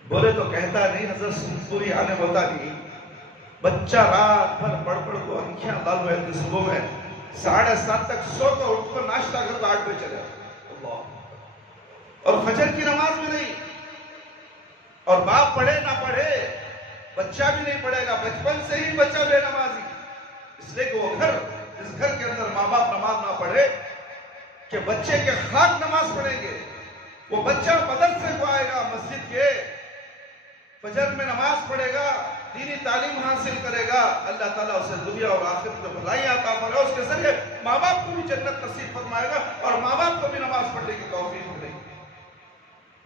बोले तो कहता नहीं, हजरत पूरी आने होता नहीं। बच्चा रात भर पढ़ को आंखें लाल हो जाती, सुबह में 7:30 तक सो तो उठ कर नाश्ता कर 8 बजे चले, और फजर की नमाज भी नहीं। और बाप पढ़े ना पढ़े, बच्चा भी नहीं पढ़ेगा, बचपन से ही बच्चा बेनमाजी। इसलिए कि वो घर, जिस घर के अंदर माँ बाप नमाज ना पढ़े कि बच्चे के खाक नमाज पढ़ेंगे, वो बच्चा मदरसे को आएगा, मस्जिद के फजर में नमाज पढ़ेगा, दीनी तालीम हासिल करेगा, अल्लाह ताला उसे दुनिया और आखिरत में भलाई अता फरमाएगा, उसके जरिए माँ बाप को भी जन्नत नसीब फरमाएगा और माँ बाप को भी नमाज पढ़ने की तौफीक मिलेगी।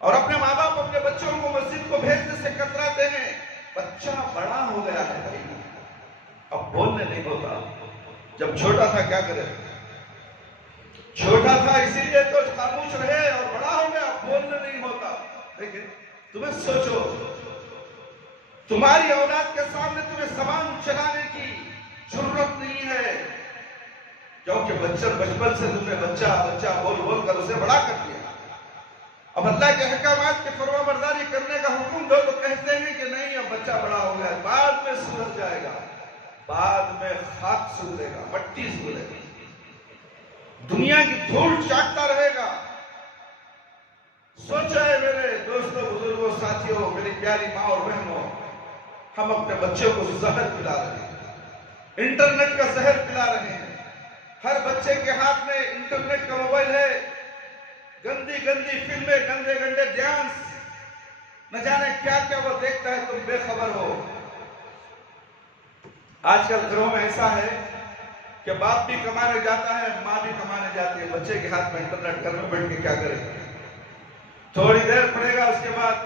और अपने माँ बाप अपने बच्चों को मस्जिद को भेजने से कतराते हैं। बच्चा बड़ा हो गया है भाई, अब बोलने नहीं होता। जब छोटा था क्या करे? छोटा था इसीलिए तो खामोश रहे, और बड़ा हो गया बोलने नहीं होता। देखिए, तुम्हें सोचो, तुम्हारी औलाद के सामने तुम्हें ज़बान चलाने की जरूरत नहीं है, क्योंकि बचपन से तुमने बच्चा बच्चा बोल बोल कर उसे बड़ा कर दिया। अब अल्लाह के अहकामात की फरमाबरदारी करने का हुक्म दो तो कहते हैं कि नहीं, अब बच्चा बड़ा हो गया, बाद में सुधर जाएगा, बाद में खाक सुधरेगा, मट्टी सुधरेगी। दुनिया की धूल चाटता रहेगा। सोचा है मेरे दोस्तों, बुजुर्गों, साथियों, मेरी प्यारी माँ और बहनों, हम अपने बच्चों को जहर पिला रहे हैं, इंटरनेट का जहर पिला रहे हैं। हर बच्चे के हाथ में इंटरनेट का मोबाइल है, गंदी गंदी फिल्में, गंदे गंदे डांस, न जाने क्या क्या वो देखता है, तुम बेखबर हो। आजकल घरों में ऐसा है कि बाप भी कमाने जाता है, माँ भी कमाने जाती है, बच्चे के हाथ में इंटरनेट, घर में बैठ के क्या करेगा? थोड़ी देर पड़ेगा, उसके बाद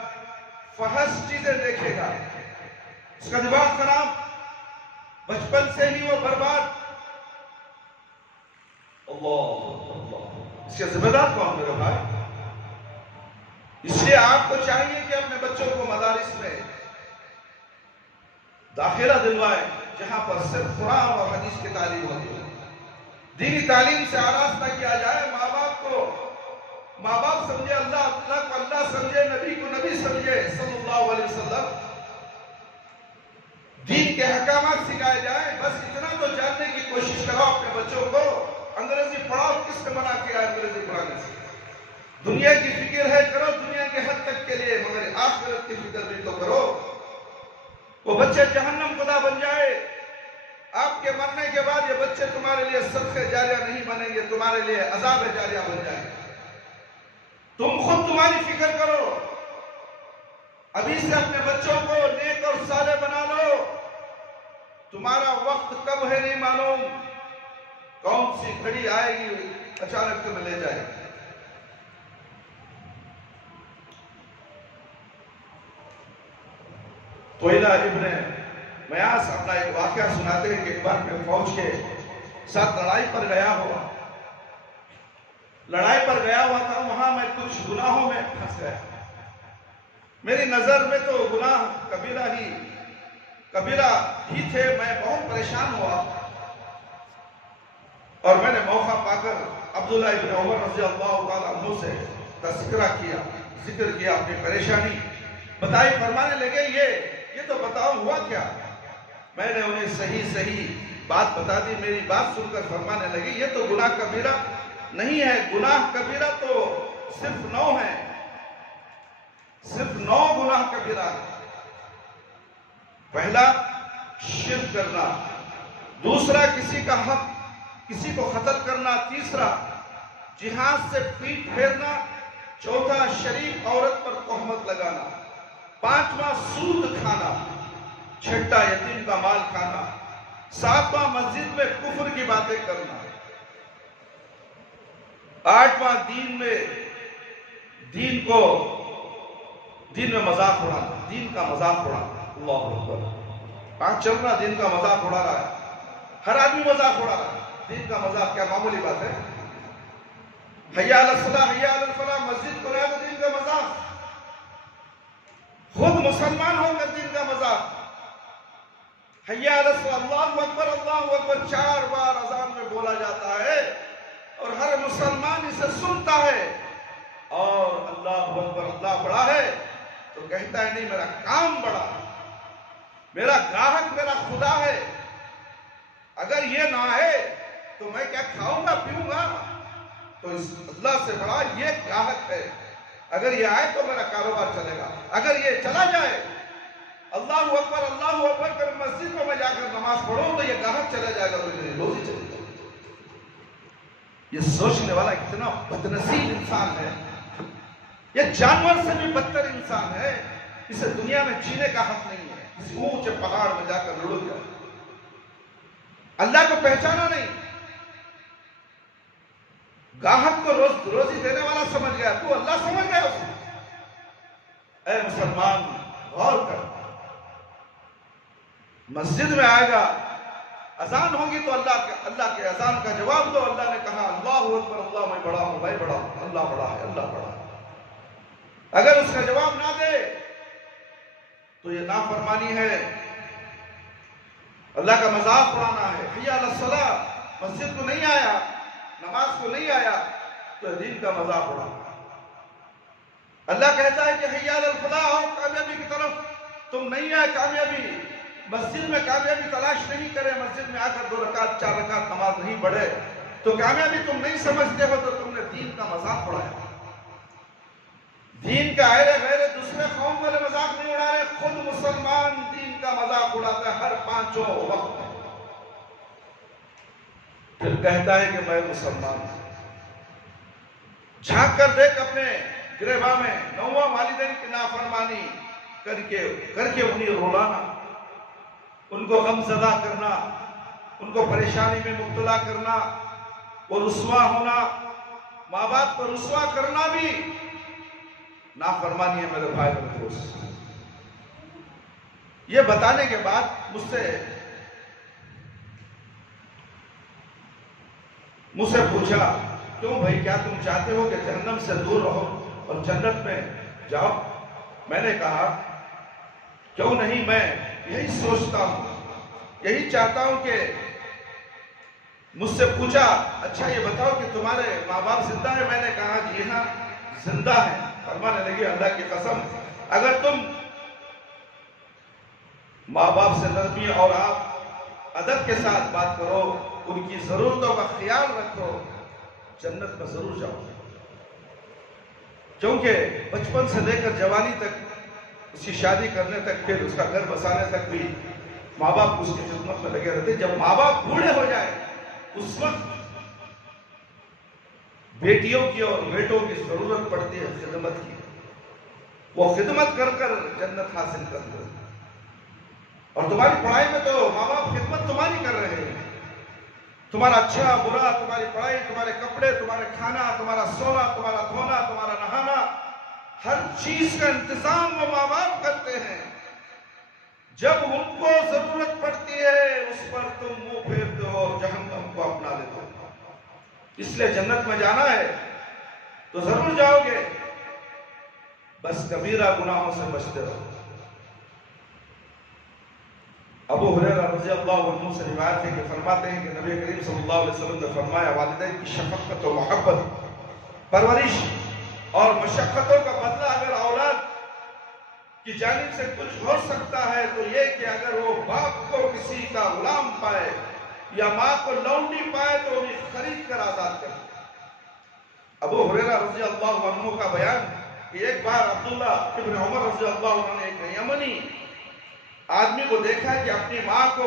फहश चीजें देखेगा, उसका दिमाग खराब, बचपन से ही वो बर्बाद। अल्लाह, इसके जिम्मेदार कौन मेरे भाई? इसलिए आपको चाहिए कि अपने बच्चों को मदारिस में दाखिला दिलवाएं, जहां पर सिर्फ कुरान और हदीस की तालीम होती है। दीनी तालीम से आरास्ता किया जाए। माँ बाप समझे अल्लाह, अल्लाह को अल्लाह समझे, नबी को नबी समझे सल्लल्लाहु अलैहि वसल्लम। दीन के हकामात सिखाए जाए। बस इतना तो जानने की कोशिश करो अपने बच्चों को। अंग्रेजी पढ़ाओ, किसने मना किया अंग्रेजी पढ़ाने से? दुनिया की फिक्र है, करो दुनिया के हद तक के लिए, मगर आखिरत की फिक्र भी तो करो। वो बच्चे जहन्नम खुदा बन जाए, आपके मरने के बाद ये बच्चे तुम्हारे लिए सदक़े जारिया नहीं बनेंगे, तुम्हारे लिए अज़ाब जारिया बन जाएंगे। तुम खुद तुम्हारी फिक्र करो, अभी से अपने बच्चों को नेक और साले बना लो। तुम्हारा वक्त कब है नहीं मालूम, कौन सी घड़ी आएगी अचानक तुम्हें ले जाएगी। तोयला इब्ने मयास अपना एक वाकया सुनाते हैं कि एक बार मैं फौज के साथ लड़ाई पर गया हुआ था। वहां मैं कुछ गुनाहों में फंस गया। मेरी नजर में तो गुनाह कबीरा ही थे। मैं बहुत परेशान हुआ और मैंने मौका पाकर अब्दुल्लाह इब्न उमर रज़ी अल्लाह ताला अन्हु से जिक्र किया अपनी परेशानी बताई। फरमाने लगे, ये तो बताओ हुआ क्या? मैंने उन्हें सही बात बता दी। मेरी बात सुनकर फरमाने लगे, ये तो गुनाह कबीरा नहीं है, गुनाह कबीरा तो सिर्फ 9 है, सिर्फ 9 गुनाह कबीरा है। पहला शिर्क करना, दूसरा किसी का हक, किसी को कत्ल करना, तीसरा जिहाद से पीठ फेरना, चौथा शरीफ औरत पर तोहमत लगाना, पांचवा सूद खाना, छठा यतीम का माल खाना, सातवां मस्जिद में कुफ्र की बातें करना, आठवां दीन में मजाक उड़ाना, दीन का मजाक उड़ाना। अल्लाह अकबर। आज चल रहा दीन का मजाक उड़ा रहा है, हर आदमी मजाक उड़ा रहा है। दीन का मजाक क्या मामूली बात है? हय्या अलस सलाह, हय्या अलल फलाह, मस्जिद को तो दीन का मजाक। खुद मुसलमान होकर दीन का मजाक। हय्या अलस सलाह, अल्लाहु अकबर 4 बार अजान में बोला जाता है और हर मुसलमान इसे सुनता है और अल्लाहु अकबर, अल्लाह बड़ा है तो कहता है नहीं, मेरा काम बड़ा है, मेरा ग्राहक मेरा खुदा है। अगर ये ना आए तो मैं क्या खाऊंगा पीऊंगा? तो इस अल्लाह से बड़ा ये ग्राहक है। अगर ये आए तो मेरा कारोबार चलेगा। अगर ये चला जाए, अल्लाहु अकबर कर मस्जिद में मैं जाकर नमाज पढ़ूं तो ये ग्राहक चला जाएगा, तो मेरी रोजी चली जाएगी। ये सोचने वाला कितना बदनसीब इंसान है, ये जानवर से भी बदतर इंसान है। इसे दुनिया में जीने का हक नहीं है। किसी ऊंचे पहाड़ में जाकर लुढ़क जाए, अल्लाह को पहचाना नहीं, ग्राहक को रोजी देने वाला समझ गया, तू अल्लाह समझ गया उसे। ऐ मुसलमान गौर कर, मस्जिद में आएगा, अजान होगी तो अल्लाह के अजान का जवाब दो। अल्लाह ने कहा अल्लाहु अकबर, अल्लाह मैं बड़ा हूं, मैं बड़ा हूं, अल्लाह बड़ा है, अल्लाह बड़ा है। अगर उसका जवाब ना दे तो ये नाफरमानी है, अल्लाह का मजाक उड़ाना है। हय्या अलस सलाह, मस्जिद को नहीं आया, नमाज को नहीं आया तो दीन का मजाक उड़ाना। अल्लाह कहता है कि हय्या अलल फलाह, आओ कामयाबी की तरफ। तुम नहीं आए कामयाबी, मस्जिद में कामयाबी तलाश नहीं करे, मस्जिद में आकर 2 रकात 4 रकात नमाज नहीं पढ़े, तो कामयाबी तुम नहीं समझते हो तो तुमने दीन का मजाक उड़ाया। दीन का अहले गैर दूसरे कौम वाले मजाक नहीं उड़ा रहे, खुद मुसलमान दीन का मजाक उड़ाता है हर पांचों वक्त। फिर कहता है कि मैं मुसलमान हूं। झांक कर देख अपने गिरेबा में, नौवा वालिदैन की नाफरमानी करके उन्हें रोलाना, उनको गमज़दा करना, उनको परेशानी में मुब्तला करना, वो रुस्वा होना, माँ बाप को रुस्वा करना भी नाफरमानी है मेरे भाई मेरे दोस्त। ये बताने के बाद मुझसे पूछा, क्यों भाई, क्या तुम चाहते हो कि जहन्नम से दूर रहो और जन्नत में जाओ? मैंने कहा क्यों नहीं, मैं यही सोचता हूं, यही चाहता हूं कि मुझसे पूछा, अच्छा ये बताओ कि तुम्हारे माँ बाप जिंदा है? मैंने कहा जी हाँ जिंदा है। फरमाने लगी, अल्लाह की कसम, अगर तुम माँ बाप से नरमी और आप अदब के साथ बात करो, उनकी जरूरतों का ख्याल रखो, जन्नत में जरूर जाओ। क्योंकि बचपन से लेकर जवानी तक, उसकी शादी करने तक, फिर उसका घर बसाने तक भी माँ बाप उसकी खिदमत में लगे रहते। जब माँ बाप बूढ़े हो जाए उस वक्त बेटियों की और बेटों की जरूरत पड़ती है खिदमत की। वो खिदमत कर कर जन्नत हासिल कर लो। और तुम्हारी पढ़ाई में तो माँ बाप खिदमत तुम्हारी कर रहे हैं, तुम्हारा अच्छा बुरा, तुम्हारी पढ़ाई, तुम्हारे कपड़े, तुम्हारे खाना, तुम्हारा सोना, तुम्हारा धोना, तुम्हारा नहाना, हर चीज का इंतजाम वो माँ बाप करते हैं। जब उनको जरूरत पड़ती है उस पर तुम मुंह फेरते हो और जहन्नम को अपना लेते हो। इसलिए जन्नत में जाना है तो जरूर जाओगे, बस कबीरा गुनाहों से बचते रहो। अबू हुरैरा रज़ियल्लाहु अन्हु से रिवायत है कि फरमाते हैं कि नबी करीम सल्लल्लाहु अलैहि वसल्लम ने फरमाया, वालिदैन की शफक़त और मोहब्बत, परवरिश और मशक्क़तों का बदला अगर औलाद की जानिब से कुछ हो सकता है तो ये कि अगर वो बाप को किसी का गुलाम पाए या माँ को लौंडी पाए तो उन्हें खरीद कर आजाद करे। अबू हुरैरा रज़ियल्लाहु अन्हु का बयान कि एक बार अब्दुल्ला इब्न उमर रज़ियल्लाहु अन्हु ने एक यमनी आदमी को देखा कि अपनी माँ को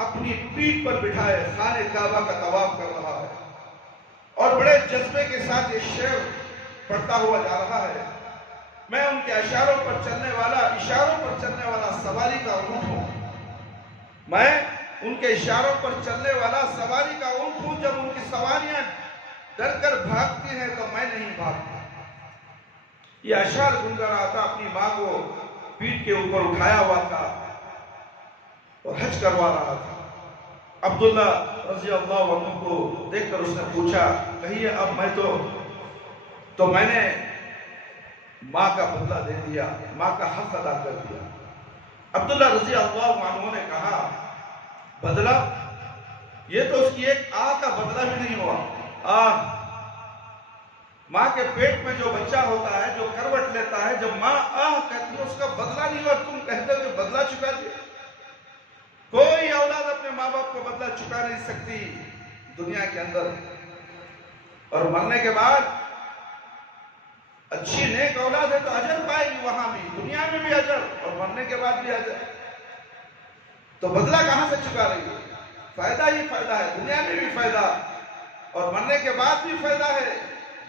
अपनी पीठ पर बिठाए खाने काबा का तवाफ कर रहा है और बड़े जज्बे के साथ ये शेर पढ़ता हुआ जा रहा है, मैं उनके इशारों पर चलने वाला सवारी का ऊंट हूं। मैं उनके इशारों पर चलने वाला सवारी का ऊंट हूं। जब उनकी सवारियां डरकर भागती हैं तो मैं नहीं भागता। ये अशार गुनगुना था, अपनी माँ को पीठ के ऊपर उठाया हुआ था और हज करवा रहा था। अब्दुल्ला रज़ियल्लाहु अन्हु को देखकर उसने पूछा, कहिए अब मैं तो मैंने माँ का बदला दे दिया, माँ का हक अदा कर दिया। अब्दुल्ला रज़ियल्लाहु अन्हु ने कहा, बदला? ये तो उसकी एक आह का बदला भी नहीं हुआ। माँ के पेट में जो बच्चा होता है, जो करवट लेता है, जब माँ आह कहती है उसका बदला नहीं हुआ। तुम कहते हो कि बदला चुका दिया। कोई औलाद अपने माँ बाप को बदला चुका नहीं सकती दुनिया के अंदर, और मरने के बाद अच्छी नेक औलाद है तो अजर पाएगी, वहां भी दुनिया में भी अजर और मरने के बाद भी अजर। तो बदला कहां से चुका रही है? फायदा ही फायदा है, दुनिया में भी फायदा और मरने के बाद भी फायदा है,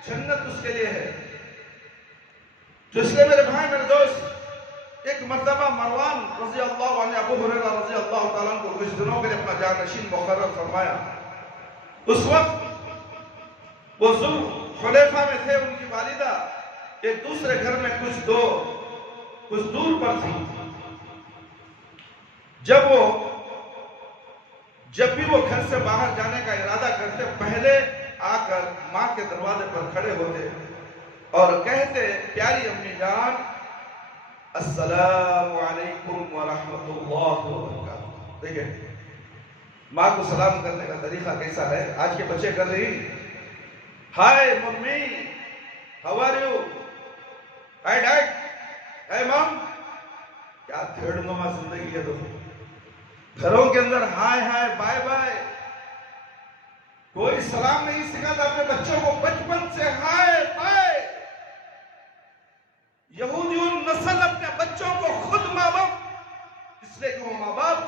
जन्नत उसके लिए है। तो इसलिए मेरे भाई मेरे दोस्त, एक मर्तबा मरवान रज़ियल्लाहु अन्हु अबू हुरैरा रज़ियल्लाहु ताला को कुछ दिनों के लिए अपना जानशीन मुकर्रर फरमाया। उस वक्त वो जुल खुलैफा में थे, उनकी वालिदा एक दूसरे घर में कुछ दूर पर थी। जब भी वो घर से बाहर जाने का इरादा करते, पहले आकर माँ के दरवाजे पर खड़े होते और कहते, प्यारी अम्मी जान, अस्सलामु अलैकुम व रहमतुल्लाहि व बरकातुहू। देखिए माँ को सलाम करने का तरीका कैसा है। आज के बच्चे कर रही, hi mummy, how are you, hi dad, hi mom. क्या थेड़नुमा जिंदगी है। तो घरों के अंदर हाय हाय बाय बाय, कोई सलाम नहीं सिखाता अपने बच्चों को बचपन से। हाय हाय यहूदी नस्ल अपने बच्चों को खुद माँ बाप, इसलिए कि वो माँ बाप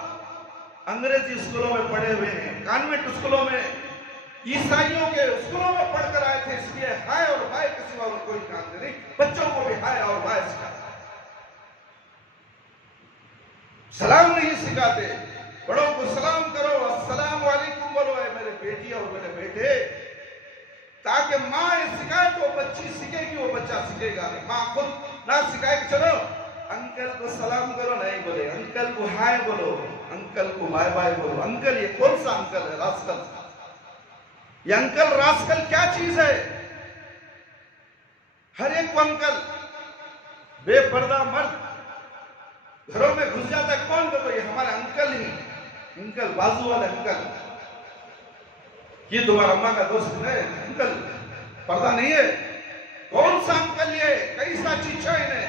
अंग्रेजी स्कूलों में पढ़े हुए हैं, कॉन्वेंट स्कूलों में, ईसाइयों के स्कूलों में पढ़कर आए थे, इसलिए हाय और बाय के सिवा और कोई जानते नहीं। बच्चों को भी हाय और बाय सिखाते, सलाम नहीं सिखाते। बड़ों को सलाम करो, अस्सलाम वालेकुम बोलो है मेरे बेटी और मेरे बेटे, ताकि माँ ये सिखाए तो बच्ची सीखेगी, वो बच्चा सीखेगा। माँ खुद ना सिखाए कि चलो अंकल को सलाम करो, नहीं बोले, अंकल को हाय बोलो, अंकल को बाय बाय बोलो। अंकल ये कौन सा अंकल है? रास्कल। ये अंकल रास्कल क्या चीज है? हर एक को अंकल, बेपर्दा मर्द घरों में घुस जाता है, कौन बोलो ये हमारे अंकल ही, अंकल बाजू वाले अंकल, ये तुम्हारा अम्मा का दोस्त है अंकल, पर्दा नहीं है। कौन सा अंकल ये? कैसा चीचा इन्हें?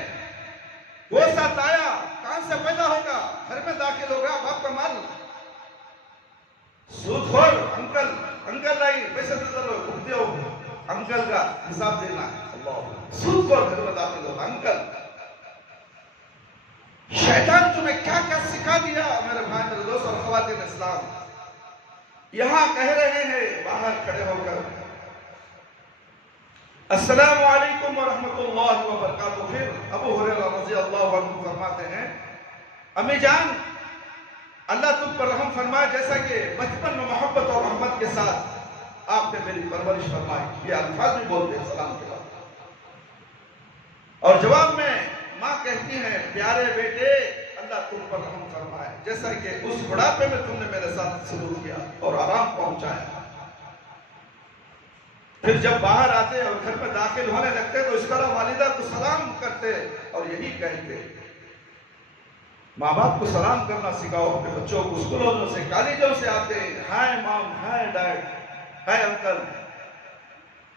वो सा ताया कहां से पैदा होगा, घर में दाखिल होगा, बाप का माल, सूदखोर अंकल, अंकल लाई पैसे दे दो, दो अंकल का हिसाब देना, सूदखोर घर में दाखिल होगा अंकल। शैतान तुम्हें क्या क्या सिखा दिया मेरे भाई मेरे दोस्त और ख़वातीन इस्लाम। यहां कह रहे हैं बाहर खड़े होकर अस्सलामु अलैकुम व रहमतुल्लाहि व बरकातुहू। फिर अबू हुरैरा रज़ियल्लाहु अन्हु फरमाते हैं, अम्मी जान अल्लाह तुम पर रहम फरमाए, जैसा कि बचपन में मोहब्बत और रहमत के साथ आपने मेरी परवरिश फरमाई। ये अल्फाज भी बोलते हैं सलाम के बाद। और जवाब में माँ कहती है, प्यारे बेटे अल्लाह तुम पर रहम फरमाए, जैसा कि उस बुढ़ापे में तुमने मेरे साथ सलूक किया और आराम पहुंचाया। फिर जब बाहर आते और घर में दाखिल होने लगते तो इस तरह वालिदा को सलाम करते और यही कहते, माँ बाप को सलाम करना सिखाओ अपने बच्चों को। स्कूलों से कॉलेजों से आते हाय मॉम, हाय डैड, हाय अंकल।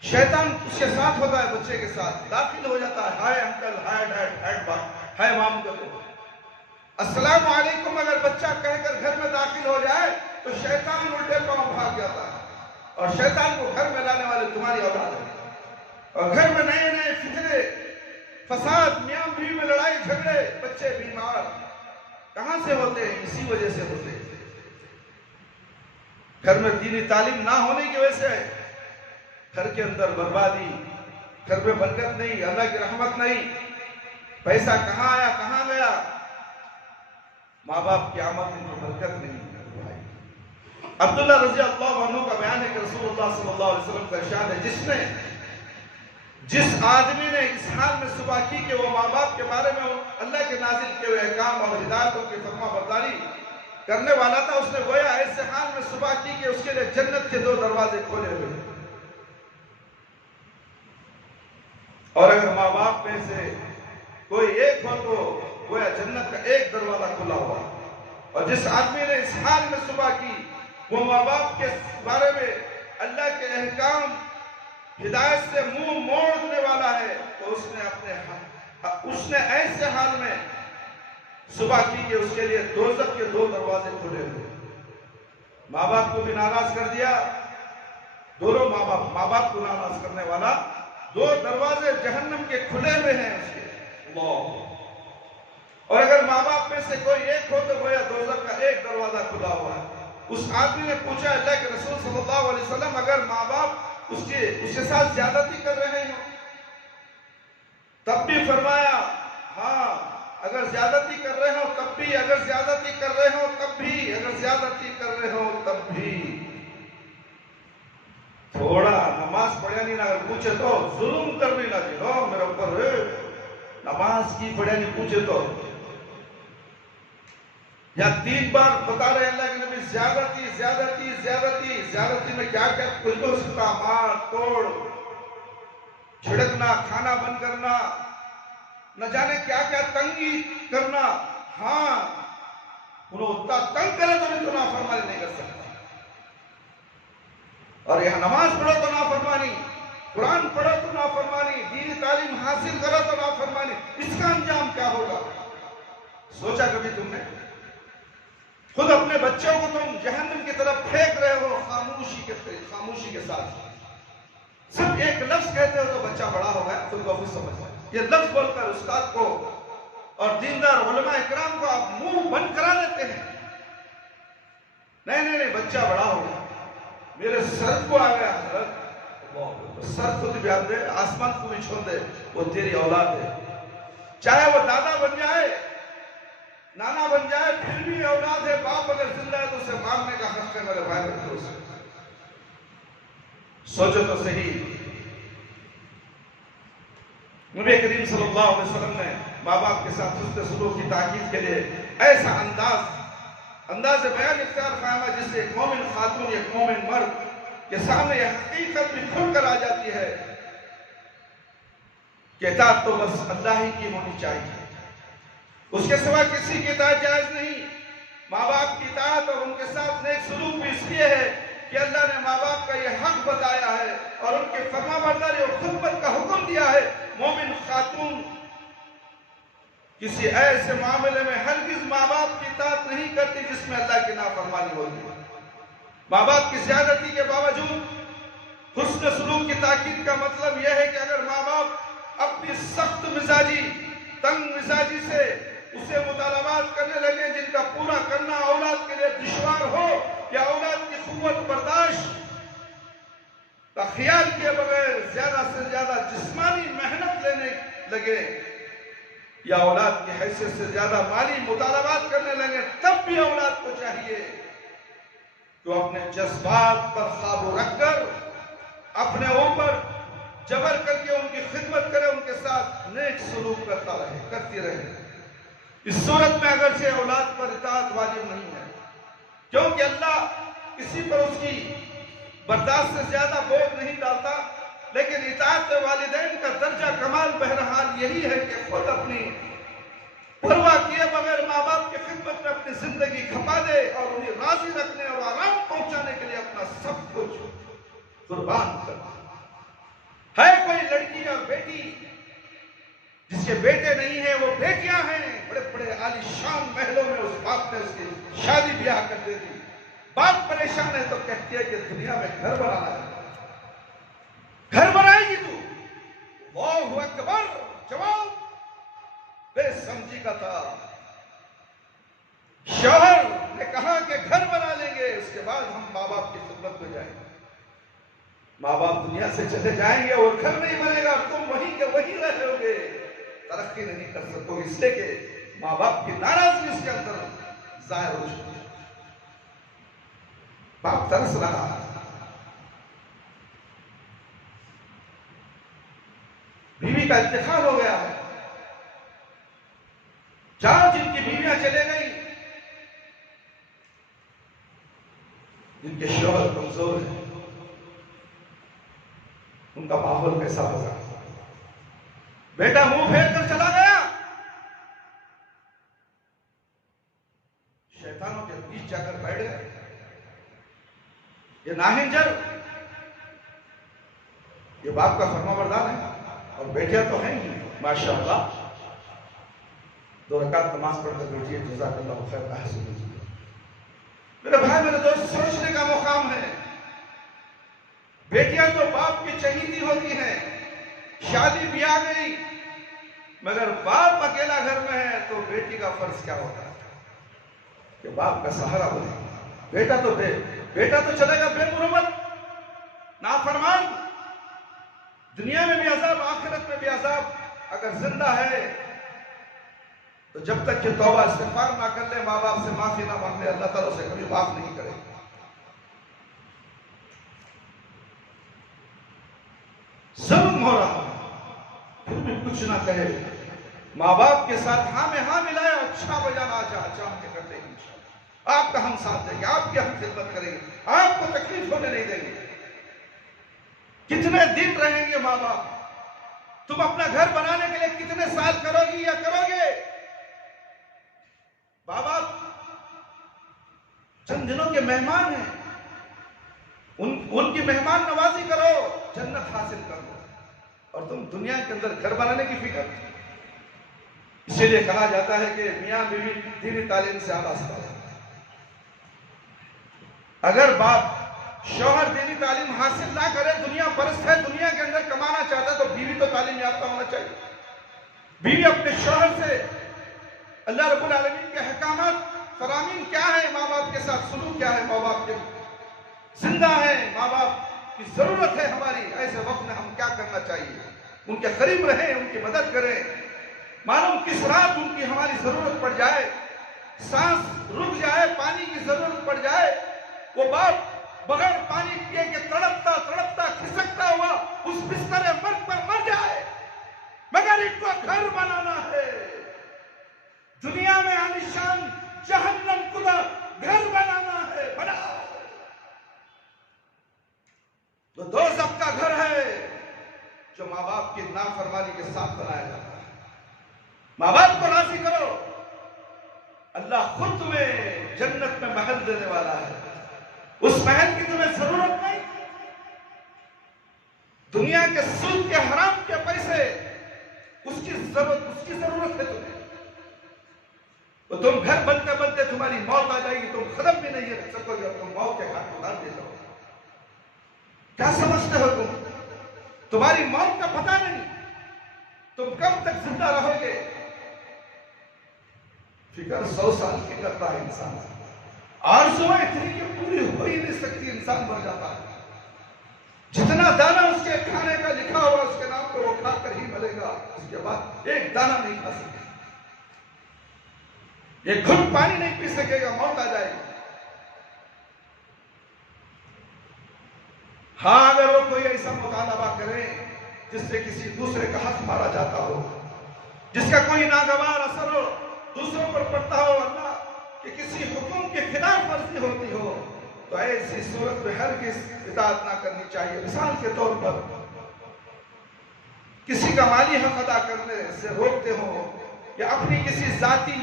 शैतान उसके साथ होता है, बच्चे के साथ दाखिल हो जाता है, हाय अंकल, हाय डैड, हाय मॉम करो। अस्सलाम वालेकुम अगर बच्चा कहकर घर में दाखिल हो जाए तो शैतान उल्टे पांव भाग जाता है, और शैतान को घर में लाने वाले तुम्हारी औलाद है। और घर में नए नए फितरे, फसाद, मियां बीवी में लड़ाई झगड़े, बच्चे बीमार कहां से होते हैं? इसी वजह से होते हैं। घर में दीनी तालीम ना होने की वजह से घर के अंदर बर्बादी, घर में बरकत नहीं, अल्लाह की रहमत नहीं, पैसा कहां आया कहां गया, माँ बाप की आमद में बरकत नहीं। अब्दुल्लाह रज़ियल्लाहु अन्हु का बयान है कि रसूलुल्लाह सल्लल्लाहु अलैहि वसल्लम का इरशाद है, जिस आदमी ने इस हाल में सुबह की कि वो माँ बाप के बारे में अल्लाह के नाजिल किए हुए अहकाम और हिदायतों की फरमाबरदारी करने वाला था, उसने गोया ऐसे हाल में सुबह की कि उसके लिए जन्नत के 2 दरवाजे खोले हुए। और अगर माँ बाप में से कोई एक हो तो गोया जन्नत का 1 दरवाजा खुला हुआ। और जिस आदमी ने इस हाल में सुबह की वो माँ बाप के बारे में अल्लाह के अहकाम हिदायत से मुंह मोड़ने वाला है तो उसने ऐसे हाल में सुबह की कि उसके लिए दोज़ख के 2 दरवाजे खुले हुए। माँ बाप को भी नाराज कर दिया, दोनों माँ बाप को नाराज करने वाला 2 दरवाजे जहन्नम के खुले हुए हैं उसके। और अगर माँ बाप में से कोई एक हो तो गोया दोज़ख का 1 दरवाजा खुला हुआ है। उस आदमी ने पूछा, अल्लाह के रसूल सल्लल्लाहु अलैहि वसल्लम अगर माँ बाप उसके साथ ज्यादती कर रहे हो तब भी? फरमाया हाँ, अगर ज्यादती कर रहे हो तब भी, अगर ज्यादती कर रहे हो तब भी, अगर ज्यादती कर रहे हो तब भी। थोड़ा नमाज पढ़िया नहीं ना अगर पूछे तो जुल्म करनी ना जी लो मेरे ऊपर, नमाज की पढ़िया नहीं पूछे तो। या 3 बार बता रहे अल्लाह के नबी, ज्यादती ज्यादती ज्यादती। ज्यादती में क्या क्या कुछ हो सकता, मार तोड़, छिड़कना, खाना बंद करना, न जाने क्या क्या तंगी करना। हाँ, उन्हें उतना तंग करे तो भी तो नाफरमानी नहीं कर सकता। और यहां नमाज पढ़ो तो नाफरमानी, कुरान पढ़ो तो नाफरमानी, दीनी तालीम हासिल करो तो नाफरमानी। इसका अंजाम क्या होगा? सोचा कभी तुमने? खुद अपने बच्चों को तुम जहन्नम की तरफ फेंक रहे हो खामोशी खामोशी के साथ सिर्फ एक लफ्ज कहते हो तो बच्चा बड़ा हो गया, खुद ब खुद समझ जाए। ये लफ्ज बोलकर उस्ताद को और दीनदार उलमा इकराम को आप मुंह बंद करा देते हैं। नहीं, बच्चा बड़ा हो गया, मेरे सर को आ गया हजरत, सर को भी दे, आसमान को भी छोड़ दे, वो तेरी औलाद है। चाहे वो दादा बन जाए, नाना बन जाए, फिर भी औलाद है। बाप अगर जिंदा है तो उसे मारने का हक है मेरे भाई। सोचो तो सही, नबी करीम सल्लल्लाहु अलैहि वसल्लम ने माँ बाप के साथ हुस्न सलूक की ताकीद के लिए ऐसा अंदाज बयान इख्तियार फरमाया जिससे एक मोमिन खातून, एक मोमिन मर्द के सामने यह हकीकत भी खुलकर आ जाती है कि इताअत तो बस अल्लाह ही की होनी चाहिए, उसके सिवा किसी की इताअत जायज नहीं। माँ बाप की इताअत और उनके साथ नेक सलूक भी इसलिए है कि अल्लाह ने माँ बाप का यह हक बताया है और उनके फरमाबरदारी और खुदमत का हुक्म दिया है। मोमिन खातून किसी ऐसे मामले में हरगिज माँ बाप की इताअत नहीं करती जिसमें अल्लाह की नाफरमानी होती है। माँ बाप की ज्यादती के बावजूद हुस्न सलूक की ताकीद का मतलब यह है कि अगर माँ बाप अपनी सख्त मिजाजी, तंग मिजाजी से उसे मुतालबात करने लगे जिनका पूरा करना औलाद के लिए दुश्वार हो, या औलाद की कुव्वत बर्दाश्त का ख्याल किए बगैर ज्यादा से ज्यादा जिस्मानी मेहनत लेने लगे, या औलाद की हैसियत से ज्यादा माली मुतालबात करने लगे, तब भी औलाद को चाहिए तो अपने जज्बात पर काबू रखकर अपने ऊपर जबर करके उनकी खिदमत करे, उनके साथ नेक सलूक करती रहे। इस सूरत में अगर से औलाद पर इताअत वाजिब नहीं है, क्योंकि अल्लाह किसी पर उसकी बर्दाश्त से ज्यादा बोझ नहीं डालता, लेकिन इताअत वालिदैन का दर्जा कमाल बहरहाल यही है कि खुद अपनी परवाह किए बगैर माँ बाप की खिदमत में अपनी जिंदगी खपा दे और उन्हें राजी रखने और आराम पहुंचाने के लिए अपना सब कुछ कुर्बान कर। है कोई लड़की और बेटी जिसके बेटे नहीं है, वो बेटियां हैं, बड़े बड़े आलीशान महलों में उस बाप ने उसकी शादी ब्याह कर दे दी। बाप परेशान है तो कहती है कि दुनिया में घर बनाना है, घर बनाएगी तू? अल्लाहु अकबर। जवाब बेसमझी का था। शौहर ने कहा कि घर बना लेंगे, उसके बाद हम माँ बाप की खिदमत में जाएंगे। माँ बाप दुनिया से चले जाएंगे और घर नहीं बनेगा, तुम वहीं के वहीं रहोगे, तरक्की नहीं कर सकोगे, इसलिए कि माँ बाप की नाराजगी उसके अंदर जाहिर हो चुकी है। बाप तरस रहा है, बीवी का इंतकाल हो गया है, जहां जिनकी बीवियां चले गई, जिनके शौहर कमजोर है, उनका माहौल कैसा होगा? बेटा मुंह फेर कर चला गया, शैतानों के बीच जाकर बैठ गए। ये नाहिंजर, ये बाप का फरमाबरदार है और बेटियां तो हैं ही माशाअल्लाह। 2 रकात नमाज पढ़कर बैठिए, जज़ाकल्लाहु खैर का हासिल कीजिए। मेरे भाई मेरे दोस्त, सोचने का मुकाम है। बेटियां तो बाप की चहीती होती हैं, शादी भी आ गई, मगर बाप अकेला घर में है तो बेटी का फर्ज क्या होता है कि बाप का सहारा बने। बेटा तो चलेगा बेमुरवत, नाफरमान, दुनिया में भी अजाब, आखिरत में भी अजाब। अगर जिंदा है तो जब तक कि तौबा इस्तिग़फ़ार ना कर ले, माँ बाप से माफी ना मांग ले, अल्लाह ताला उसे कभी माफ नहीं करेगा। जुल्म हो रहा है फिर भी कुछ ना कहे, माँ बाप के साथ हाँ में हाँ मिलाए और 6 बजाना चाह के कर देंगे, आपका हम साथ देंगे, आपकी हम खिदमत करेंगे, आपको तकलीफ होने नहीं देंगे। कितने दिन रहेंगे माँ बाप? तुम अपना घर बनाने के लिए कितने साल करोगी या करोगे? माँ बाप चंद दिनों के मेहमान हैं, उनकी मेहमान नवाजी करो, जन्नत हासिल करो, और तुम दुनिया के अंदर घर बनाने की फिक्र। इसीलिए कहा जाता है कि मियां बीवी दीनी तालीम से आवास्ता है। अगर बाप शौहर दीनी तालीम हासिल ना करे, दुनिया परस्त है, दुनिया के अंदर कमाना चाहता है, तो बीवी तो तालीम याफ्ता होना चाहिए। बीवी अपने शौहर से अल्लाह रब्बुल आलमीन के अहकामात फरामीन क्या है, माँ बाप के साथ सुलूक क्या है, माँ बाप के जिंदा है, माँ बाप की जरूरत है हमारी, ऐसे वक्त में हम क्या करना चाहिए, उनके करीब रहें, उनकी मदद करें। मालूम किस रात उनकी हमारी जरूरत पड़ जाए, सांस रुक जाए, पानी की जरूरत पड़ जाए, वो बाप बगैर पानी पिए के तड़पता तड़पता खिसकता हुआ उस बिस्तर मर्ग पर मर जाए, मगर इनको घर बनाना है, दुनिया में आलिशान जहन्नम खुदा घर बनाना है, बनाओ। तो दोज़ख का घर है जो माँ बाप की नाफरमानी के साथ बनाया जाता है। माँ बाप को राजी करो, अल्लाह खुद तुम्हें जन्नत में महल देने वाला है, उस महल की तुम्हें जरूरत नहीं। दुनिया के सूद के हराम के पैसे उसकी जरूरत है तुम्हें। तो तुम घर बनते बनते तुम्हारी मौत आ जाएगी, तुम कदम भी नहीं रख सकोगे और तुम मौत के हाथ उतार दे जाओगे। क्या समझते हो तुम? तुम्हारी मौत का पता नहीं, तुम कब तक जिंदा रहोगे। फिक्र 100 साल की करता है इंसान, आरज़ुएं इतनी कि पूरी हो ही नहीं सकती, इंसान मर जाता है। जितना दाना उसके खाने का लिखा हुआ उसके नाम पे वो खाकर ही मरेगा, उसके बाद एक दाना नहीं खा सकेगा, एक घुट पानी नहीं पी सकेगा, मौत आ जाएगी। हाँ, अगर वो कोई ऐसा मुतालबा करे जिससे किसी दूसरे का हक मारा जाता हो, जिसका कोई नागवार असर हो दूसरों पर पड़ता हो, अल्लाह कि किसी हुक्म के खिलाफ वर्जी होती हो, तो ऐसी सूरत में हरगिज़ इताअत ना करनी चाहिए। मिसाल के तौर पर किसी का माली हक अदा करने से रोकते हो, या अपनी किसी जाति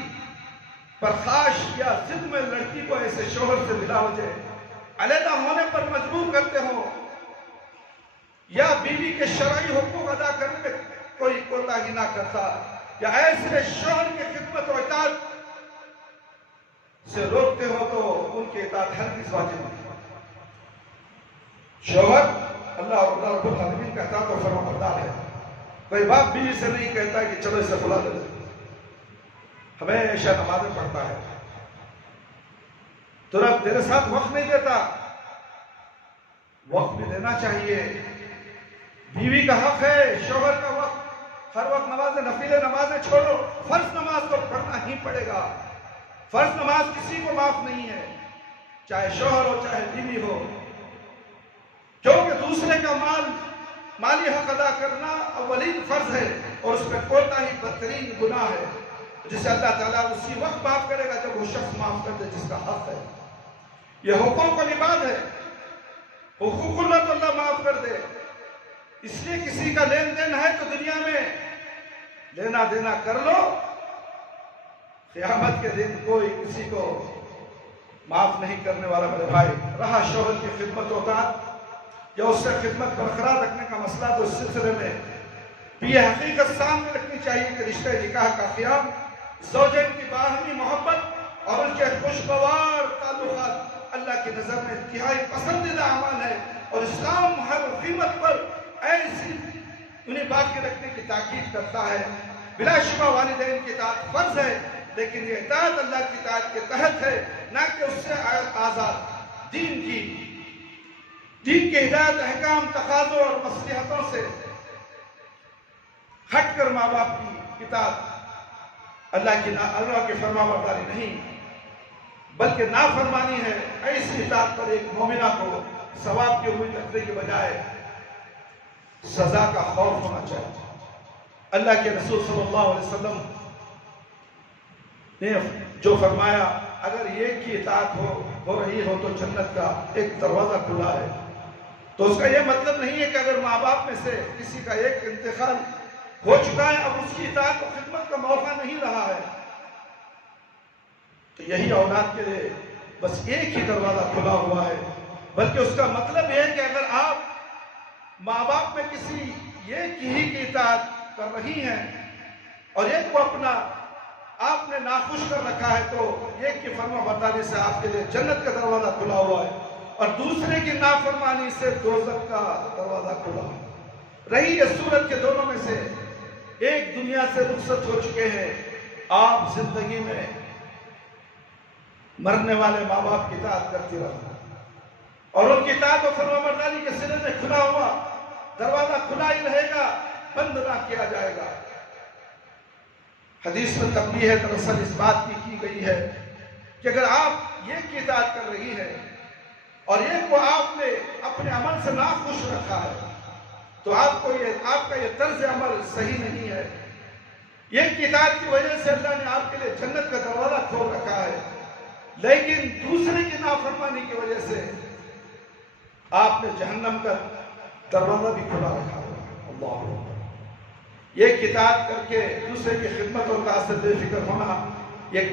बर्खाश या जिद में लड़की को ऐसे शोहर से मिला हो जाए, अलहदा होने पर मजबूर करते हो, या बीवी के शरई हुकूक अदा करने में कोई कोताही ना करता, या ऐसे शोहर की खिदमत और इताअत से रोकते हो, तो उनके इताअत हरगिज़ वाजिब नहीं। शोहर अल्लाह रब्बुल आलमीन का इताअत और फरमाबरदार है। कोई बाप बीवी से नहीं कहता कि चलो इसे बुला दे, हमेशा नमाज़ें पढ़ता है, तो रब तेरे साथ वक्त नहीं देता, वक्त भी देना चाहिए। बीवी का हक है, शोहर का वक्त, हर वक्त नमाज़ें, नफीले नमाज़ें छोड़ो, फर्ज नमाज तो पढ़ना ही पड़ेगा। फर्ज नमाज किसी को माफ नहीं है, चाहे शोहर हो चाहे बीवी हो, क्योंकि दूसरे का माली हक अदा करना अव्वलीन फर्ज है, और उसमें कोताही बदतरीन गुनाह है, जिसे अल्लाह ताला उसी वक्त माफ करेगा जब वो शख्स माफ कर दे जिसका हक है। यह हुकूक लिबाद है, हुकूकुल्लाह तो अल्लाह माफ कर दे। इसलिए किसी का लेन देन है तो दुनिया में लेना देना कर लो, क़यामत के दिन कोई किसी को माफ नहीं करने वाला मेरे भाई। रहा शोहर की खिदमत होता या उससे खिदमत बरकरार रखने का मसला, तो इस सिलसिले में भी यह हकीकत सामने रखनी चाहिए कि रिश्ते निकाह का क़याम ज़ौजैन की बाहमी मोहब्बत और उनके खुशगवार ताल्लुकात अल्लाह की नज़र में इंतहाई पसंदीदा अमल है, और इस्लाम हर कीमत पर ऐसी उन्हें बाकी रखने की ताकीद करता है। बिलाशुबा वालिदैन की इताअत फर्ज है, लेकिन ये इताअत अल्लाह की इताअत के तहत है, ना कि उससे आज़ाद। दीन के हिदायत, अहकाम, तकाज़ों और मसलहतों से हटकर माँ बाप की इताअत अल्लाह की फरमाबरदारी नहीं, बल्कि नाफरमानी है। ऐसी इताअत पर एक मोमिना को सवाब की उम्मीद रखने के बजाय सजा का खौफ होना चाहिए। अल्लाह के रसूल सल्लल्लाहु अलैहि वसल्लम ने जो फरमाया, अगर एक की इताअत हो रही हो तो जन्नत का एक दरवाजा खुला है, तो उसका यह मतलब नहीं है कि अगर माँ बाप में से किसी का एक इंतकाल हो चुका है, अब उसकी इताअत और खिदमत का मौका नहीं रहा है, तो यही औलाद के लिए बस एक ही दरवाजा खुला हुआ है। बल्कि उसका मतलब यह है कि अगर आप माँ बाप में किसी एक ही की इताअत कर रही हैं और एक को अपना आपने नाखुश कर रखा है, तो एक की फरमाबरदारी से आपके लिए जन्नत का दरवाजा खुला हुआ है। और दूसरे की नाफरमानी से दोज़ख का दरवाजा खुला। रही ये सूरत के दोनों में से एक दुनिया से रुखसत हो चुके हैं, आप जिंदगी में मरने वाले माँ बाप की इताअत करती रहो और उनकी इताअत और फरमाबरदारी के सिरे में खुला हुआ दरवाजा खुला ही रहेगा, बंद ना किया जाएगा। हदीस में तंबीह है दरअसल इस बात की गई है कि अगर आप ये की इताअत कर रही है और ये को आपने अपने अमल से नाखुश रखा है तो आपका ये तर्ज अमल सही नहीं है। ये की इताअत की वजह से अल्लाह ने आपके लिए जन्नत का दरवाजा खोल रखा है, लेकिन दूसरे की नाफरमानी की वजह से आपने जहन्नम का दरवाजा भी खुला रखा है। अल्लाह ये किताब करके दूसरे की खिदमत और तासर बेफिक्र होना एक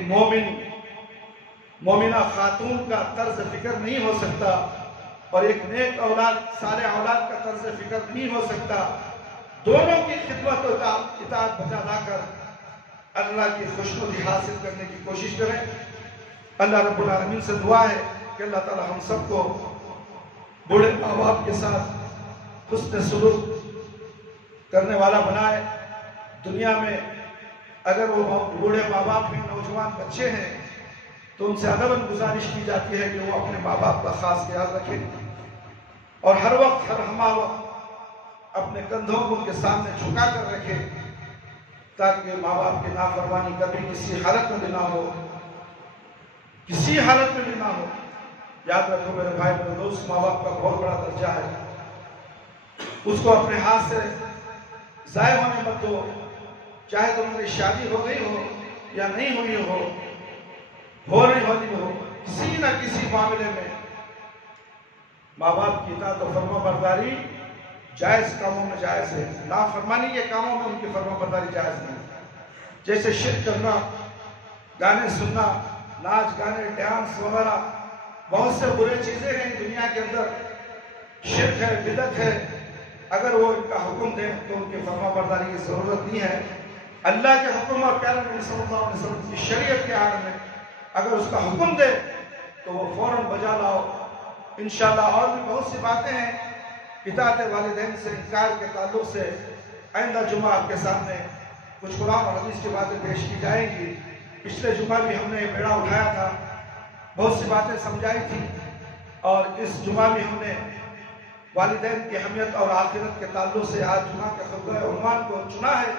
मोमिना खातून का तर्ज फिक्र नहीं हो सकता और एक नेक औलाद सारे औलाद का तर्ज फिक्र नहीं हो सकता। दोनों की खिदमत और इताअत बचा लाकर अल्लाह की खुशनुदी हासिल करने की कोशिश करें। अल्लाह रब्बुल आलमीन से दुआ है कि अल्लाह ताला हम सबको बूढ़े माँ बाप के साथ हुस्न सुलूक करने वाला बनाए। दुनिया में अगर वो बूढ़े माँ बाप हैं, नौजवान बच्चे हैं, तो उनसे अदबन गुजारिश की जाती है कि वो अपने माँ बाप का खास ख्याल रखें और हर वक्त हर हमा वक्त अपने कंधों को उनके सामने झुका कर रखें ताकि माँ बाप की नाफरमानी कभी किसी हालत में भी ना हो, किसी हालत में भी ना हो। याद रखो मेरे भाई मेरे दोस्त, माँ बाप का बहुत बड़ा दर्जा है, उसको अपने हाथ से जाय होने मत दो, चाहे तुम्हारी शादी हो गई हो या नहीं हुई हो नहीं होनी हो, किसी न किसी मामले में माँ बाप की इताअत और फरमाबरदारी जायज कामों में जायज है, नाफरमानी के कामों में उनकी फरमाबरदारी जायज नहीं। जैसे शिर्क करना, गाने सुनना, नाच गाने डांस वगैरह बहुत से बुरे चीजें हैं दुनिया के अंदर, शिर्क है, बिदअत है। अगर वो इनका हुक्म दें तो उनकी फरमाबरदारी की जरूरत नहीं है। अल्लाह के हुक्म और प्यारे नबी सल्लल्लाहु अलैहि वसल्लम की शरीयत के आड़ में अगर उसका हुक्म दे तो वो फौरन बजा लाओ। इंशाअल्लाह और भी बहुत सी बातें हैं इताअत वालिदैन से इनकार के ताल्लुक से आइंदा जुमा आपके सामने कुछ कुरान और हदीस की बातें पेश की जाएंगी। पिछले जुमा भी हमने बेड़ा उठाया था, बहुत सी बातें समझाई थी और इस जुमा भी हमने वालिदैन की अहमियत और आखिरत के ताल्लुक से आज जुमा के खुतबा उन्वान को चुना है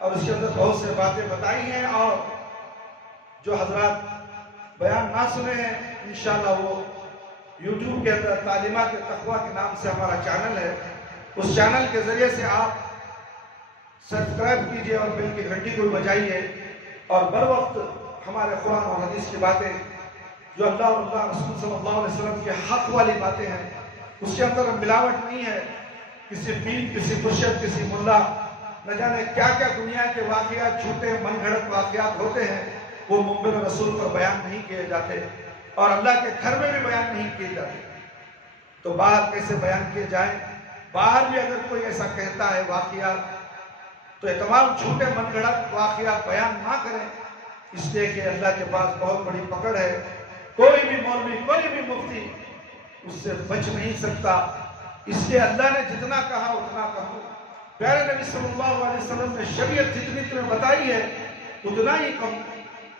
और उसके अंदर बहुत से बातें बताई हैं। और जो हजरात बयान ना सुने हैं इंशाअल्लाह वो यूट्यूब के अंदर तालीमात तक़वा के नाम से हमारा चैनल है, उस चैनल के ज़रिए से आप सब्सक्राइब कीजिए और बेल की घंटी को बजाइए और बर वक्त हमारे कुरान और हदीस की बातें जो अल्लाह और अल्लाह रसूल सल्लल्लाहु अलैहि वसल्लम के हक वाली बातें हैं, उसके अंदर मिलावट नहीं है। किसी पीर, किसी मुर्शिद, किसी मुल्ला, न जाने क्या क्या दुनिया के वाक़ियात, झूठे मनगढ़ंत वाक़ियात होते हैं, वो मुंबिर रसूल पर बयान नहीं किए जाते और अल्लाह के घर में भी बयान नहीं किए जाते। तो बाहर कैसे बयान किए जाए? बाहर भी अगर कोई ऐसा कहता है वाक़ियात तो ये तमाम झूठे मनगढ़ंत वाक़ियात बयान ना करें, इसलिए कि अल्लाह के पास बहुत बड़ी पकड़ है। कोई भी मौलवी, कोई भी मुफ्ती उससे बच नहीं सकता। इसलिए अल्लाह ने जितना कहा उतना कहो। प्यारे नबी सल्लल्लाहु अलैहि वसल्लम ने शरीयत जितनी तुम्हें बताई है उतना ही कहो।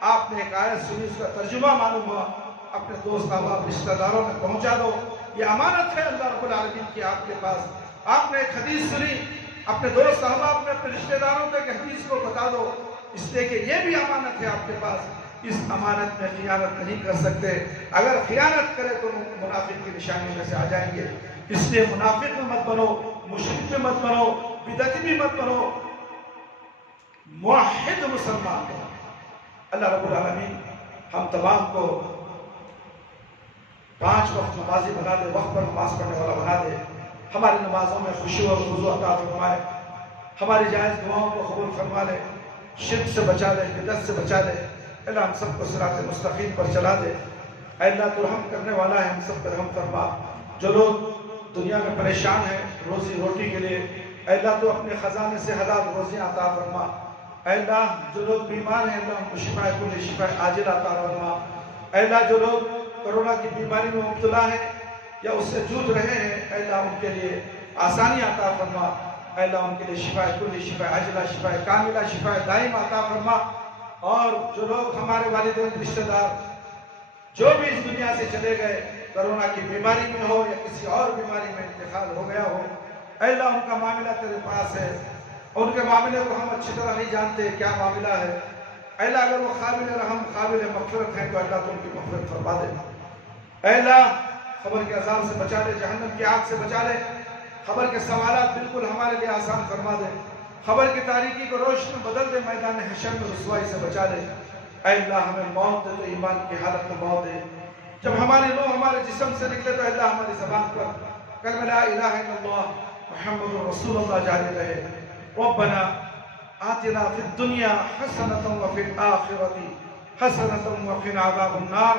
आपने एक आयत सुनी, उसका तर्जुमा मालूम हुआ, अपने दोस्त अहबाब रिश्तेदारों में पहुंचा दो। ये अमानत है अल्लाह रब्बुल आलमीन की आपके पास। आपने एक हदीस सुनी, अपने दोस्त अहबाब में, अपने रिश्तेदारों तक हदीस को बता दो, इसलिए कि ये भी अमानत है आपके पास। इस अमानत में खियानत नहीं कर सकते। अगर खियानत करे तो मुनाफिक की निशानी में से आ जाएंगे। इसलिए मुनाफिक में मत बनो, मुशरिक में मत बनो, बिदअती भी मत बनो, मुवहिद मुसलमान बनो। अल्लाह रब्बुल आलमीन हम तमाम को 5 वक्त नमाजी बना दे, वक्त पर नमाज पढ़ने वाला बना दे। हमारी नमाजों में खुशी और खुजू अता फरमाए, हमारी जायज़ दुआओं को कबूल फरमा ले, शिर्क से बचा ले, बिदअत से बचा ले। अल्लाह हम सबको सिरात मुस्तकीम पर चला दे। अल्लाह तो रहम करने वाला है, हम सब पर रहम फरमा। जो लोग दुनिया में परेशान हैं रोजी रोटी के लिए, अल्लाह तो अपने खजाने से हलाल रोजियाँ अता फरमा। अल्लाह जो लोग बीमार हैं अल्लाह उनको शिफा कुल शिफा आजिल अता फरमा। अल्लाह जो लोग कोरोना की बीमारी में मुब्तला है या उससे जूझ रहे हैं, अल्लाह उनके लिए आसानी अता फरमा। अल्लाह उनके लिए शिफा कुल्ली, शिफा अजला, शिफा कामिला, शिफा दाइम अता फरमा। और जो लोग हमारे वालिदैन रिश्तेदार जो भी इस दुनिया से चले गए, कोरोना की बीमारी में हो या किसी और बीमारी में इंतकाल हो गया हो, अल्लाह उनका मामला तेरे पास है। उनके मामले को हम अच्छी तरह नहीं जानते क्या मामला है। अल्लाह अगर वो काबिल रहम काबिल मग़फ़िरत है तो अल्लाह तो उनकी मग़फ़िरत फरमा दे। अल्लाह खबर के अज़ाब से बचा ले, जहन्नम की आग से बचा ले। खबर के सवालात बिल्कुल हमारे लिए आसान फरमा दे। खबर की तारीकी को रोशनी बदल दे, मैदान हशर में रुसवाई से बचा ले। अल्लाह हमें मौत दे तो ईमान की हालत में मौत दे। जब हमारी रूह हमारे जिस्म से निकले तो अल्लाह हमारी ज़बान पर कलमा ला इलाहा इल्लल्लाह मुहम्मदुर रसूलुल्लाह जारी रहे। रब्बना आतिना फिद दुनिया हसनतन व फिल आखिरति हसनतन व क़िना अज़ाबन नार।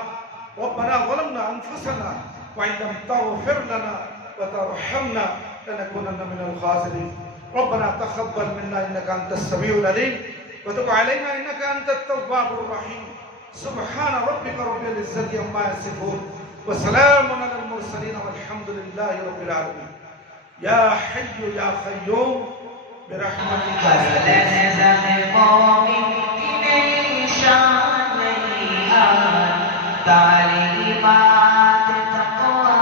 रब्बना ज़लमना अनफुसना व इन लम तग़फिर लना व तरहमना लनकुनन्ना मिनल ख़ासिरीन। रब्बना तक़ब्बल मिन्ना इन्नका अंतस समीउल अलीम व तुब अलैना इन्नका अंतत तव्वाबुर रहीम। सुब्हान रब्बिका रब्बिल इज़्ज़ति अम्मा यसिफून व सलामुन अलल मुरसलीन वल्हम्दुलिल्लाहि रब्बिल आलमीन। या हय्यु या क़य्यूम बिरहमतिका तालीमात तक़वा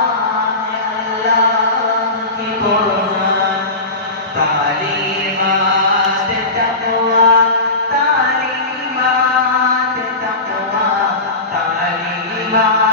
अल्लाह की कुरान, तालीमात तक़वा, तालीमात तक़वा, तालीमात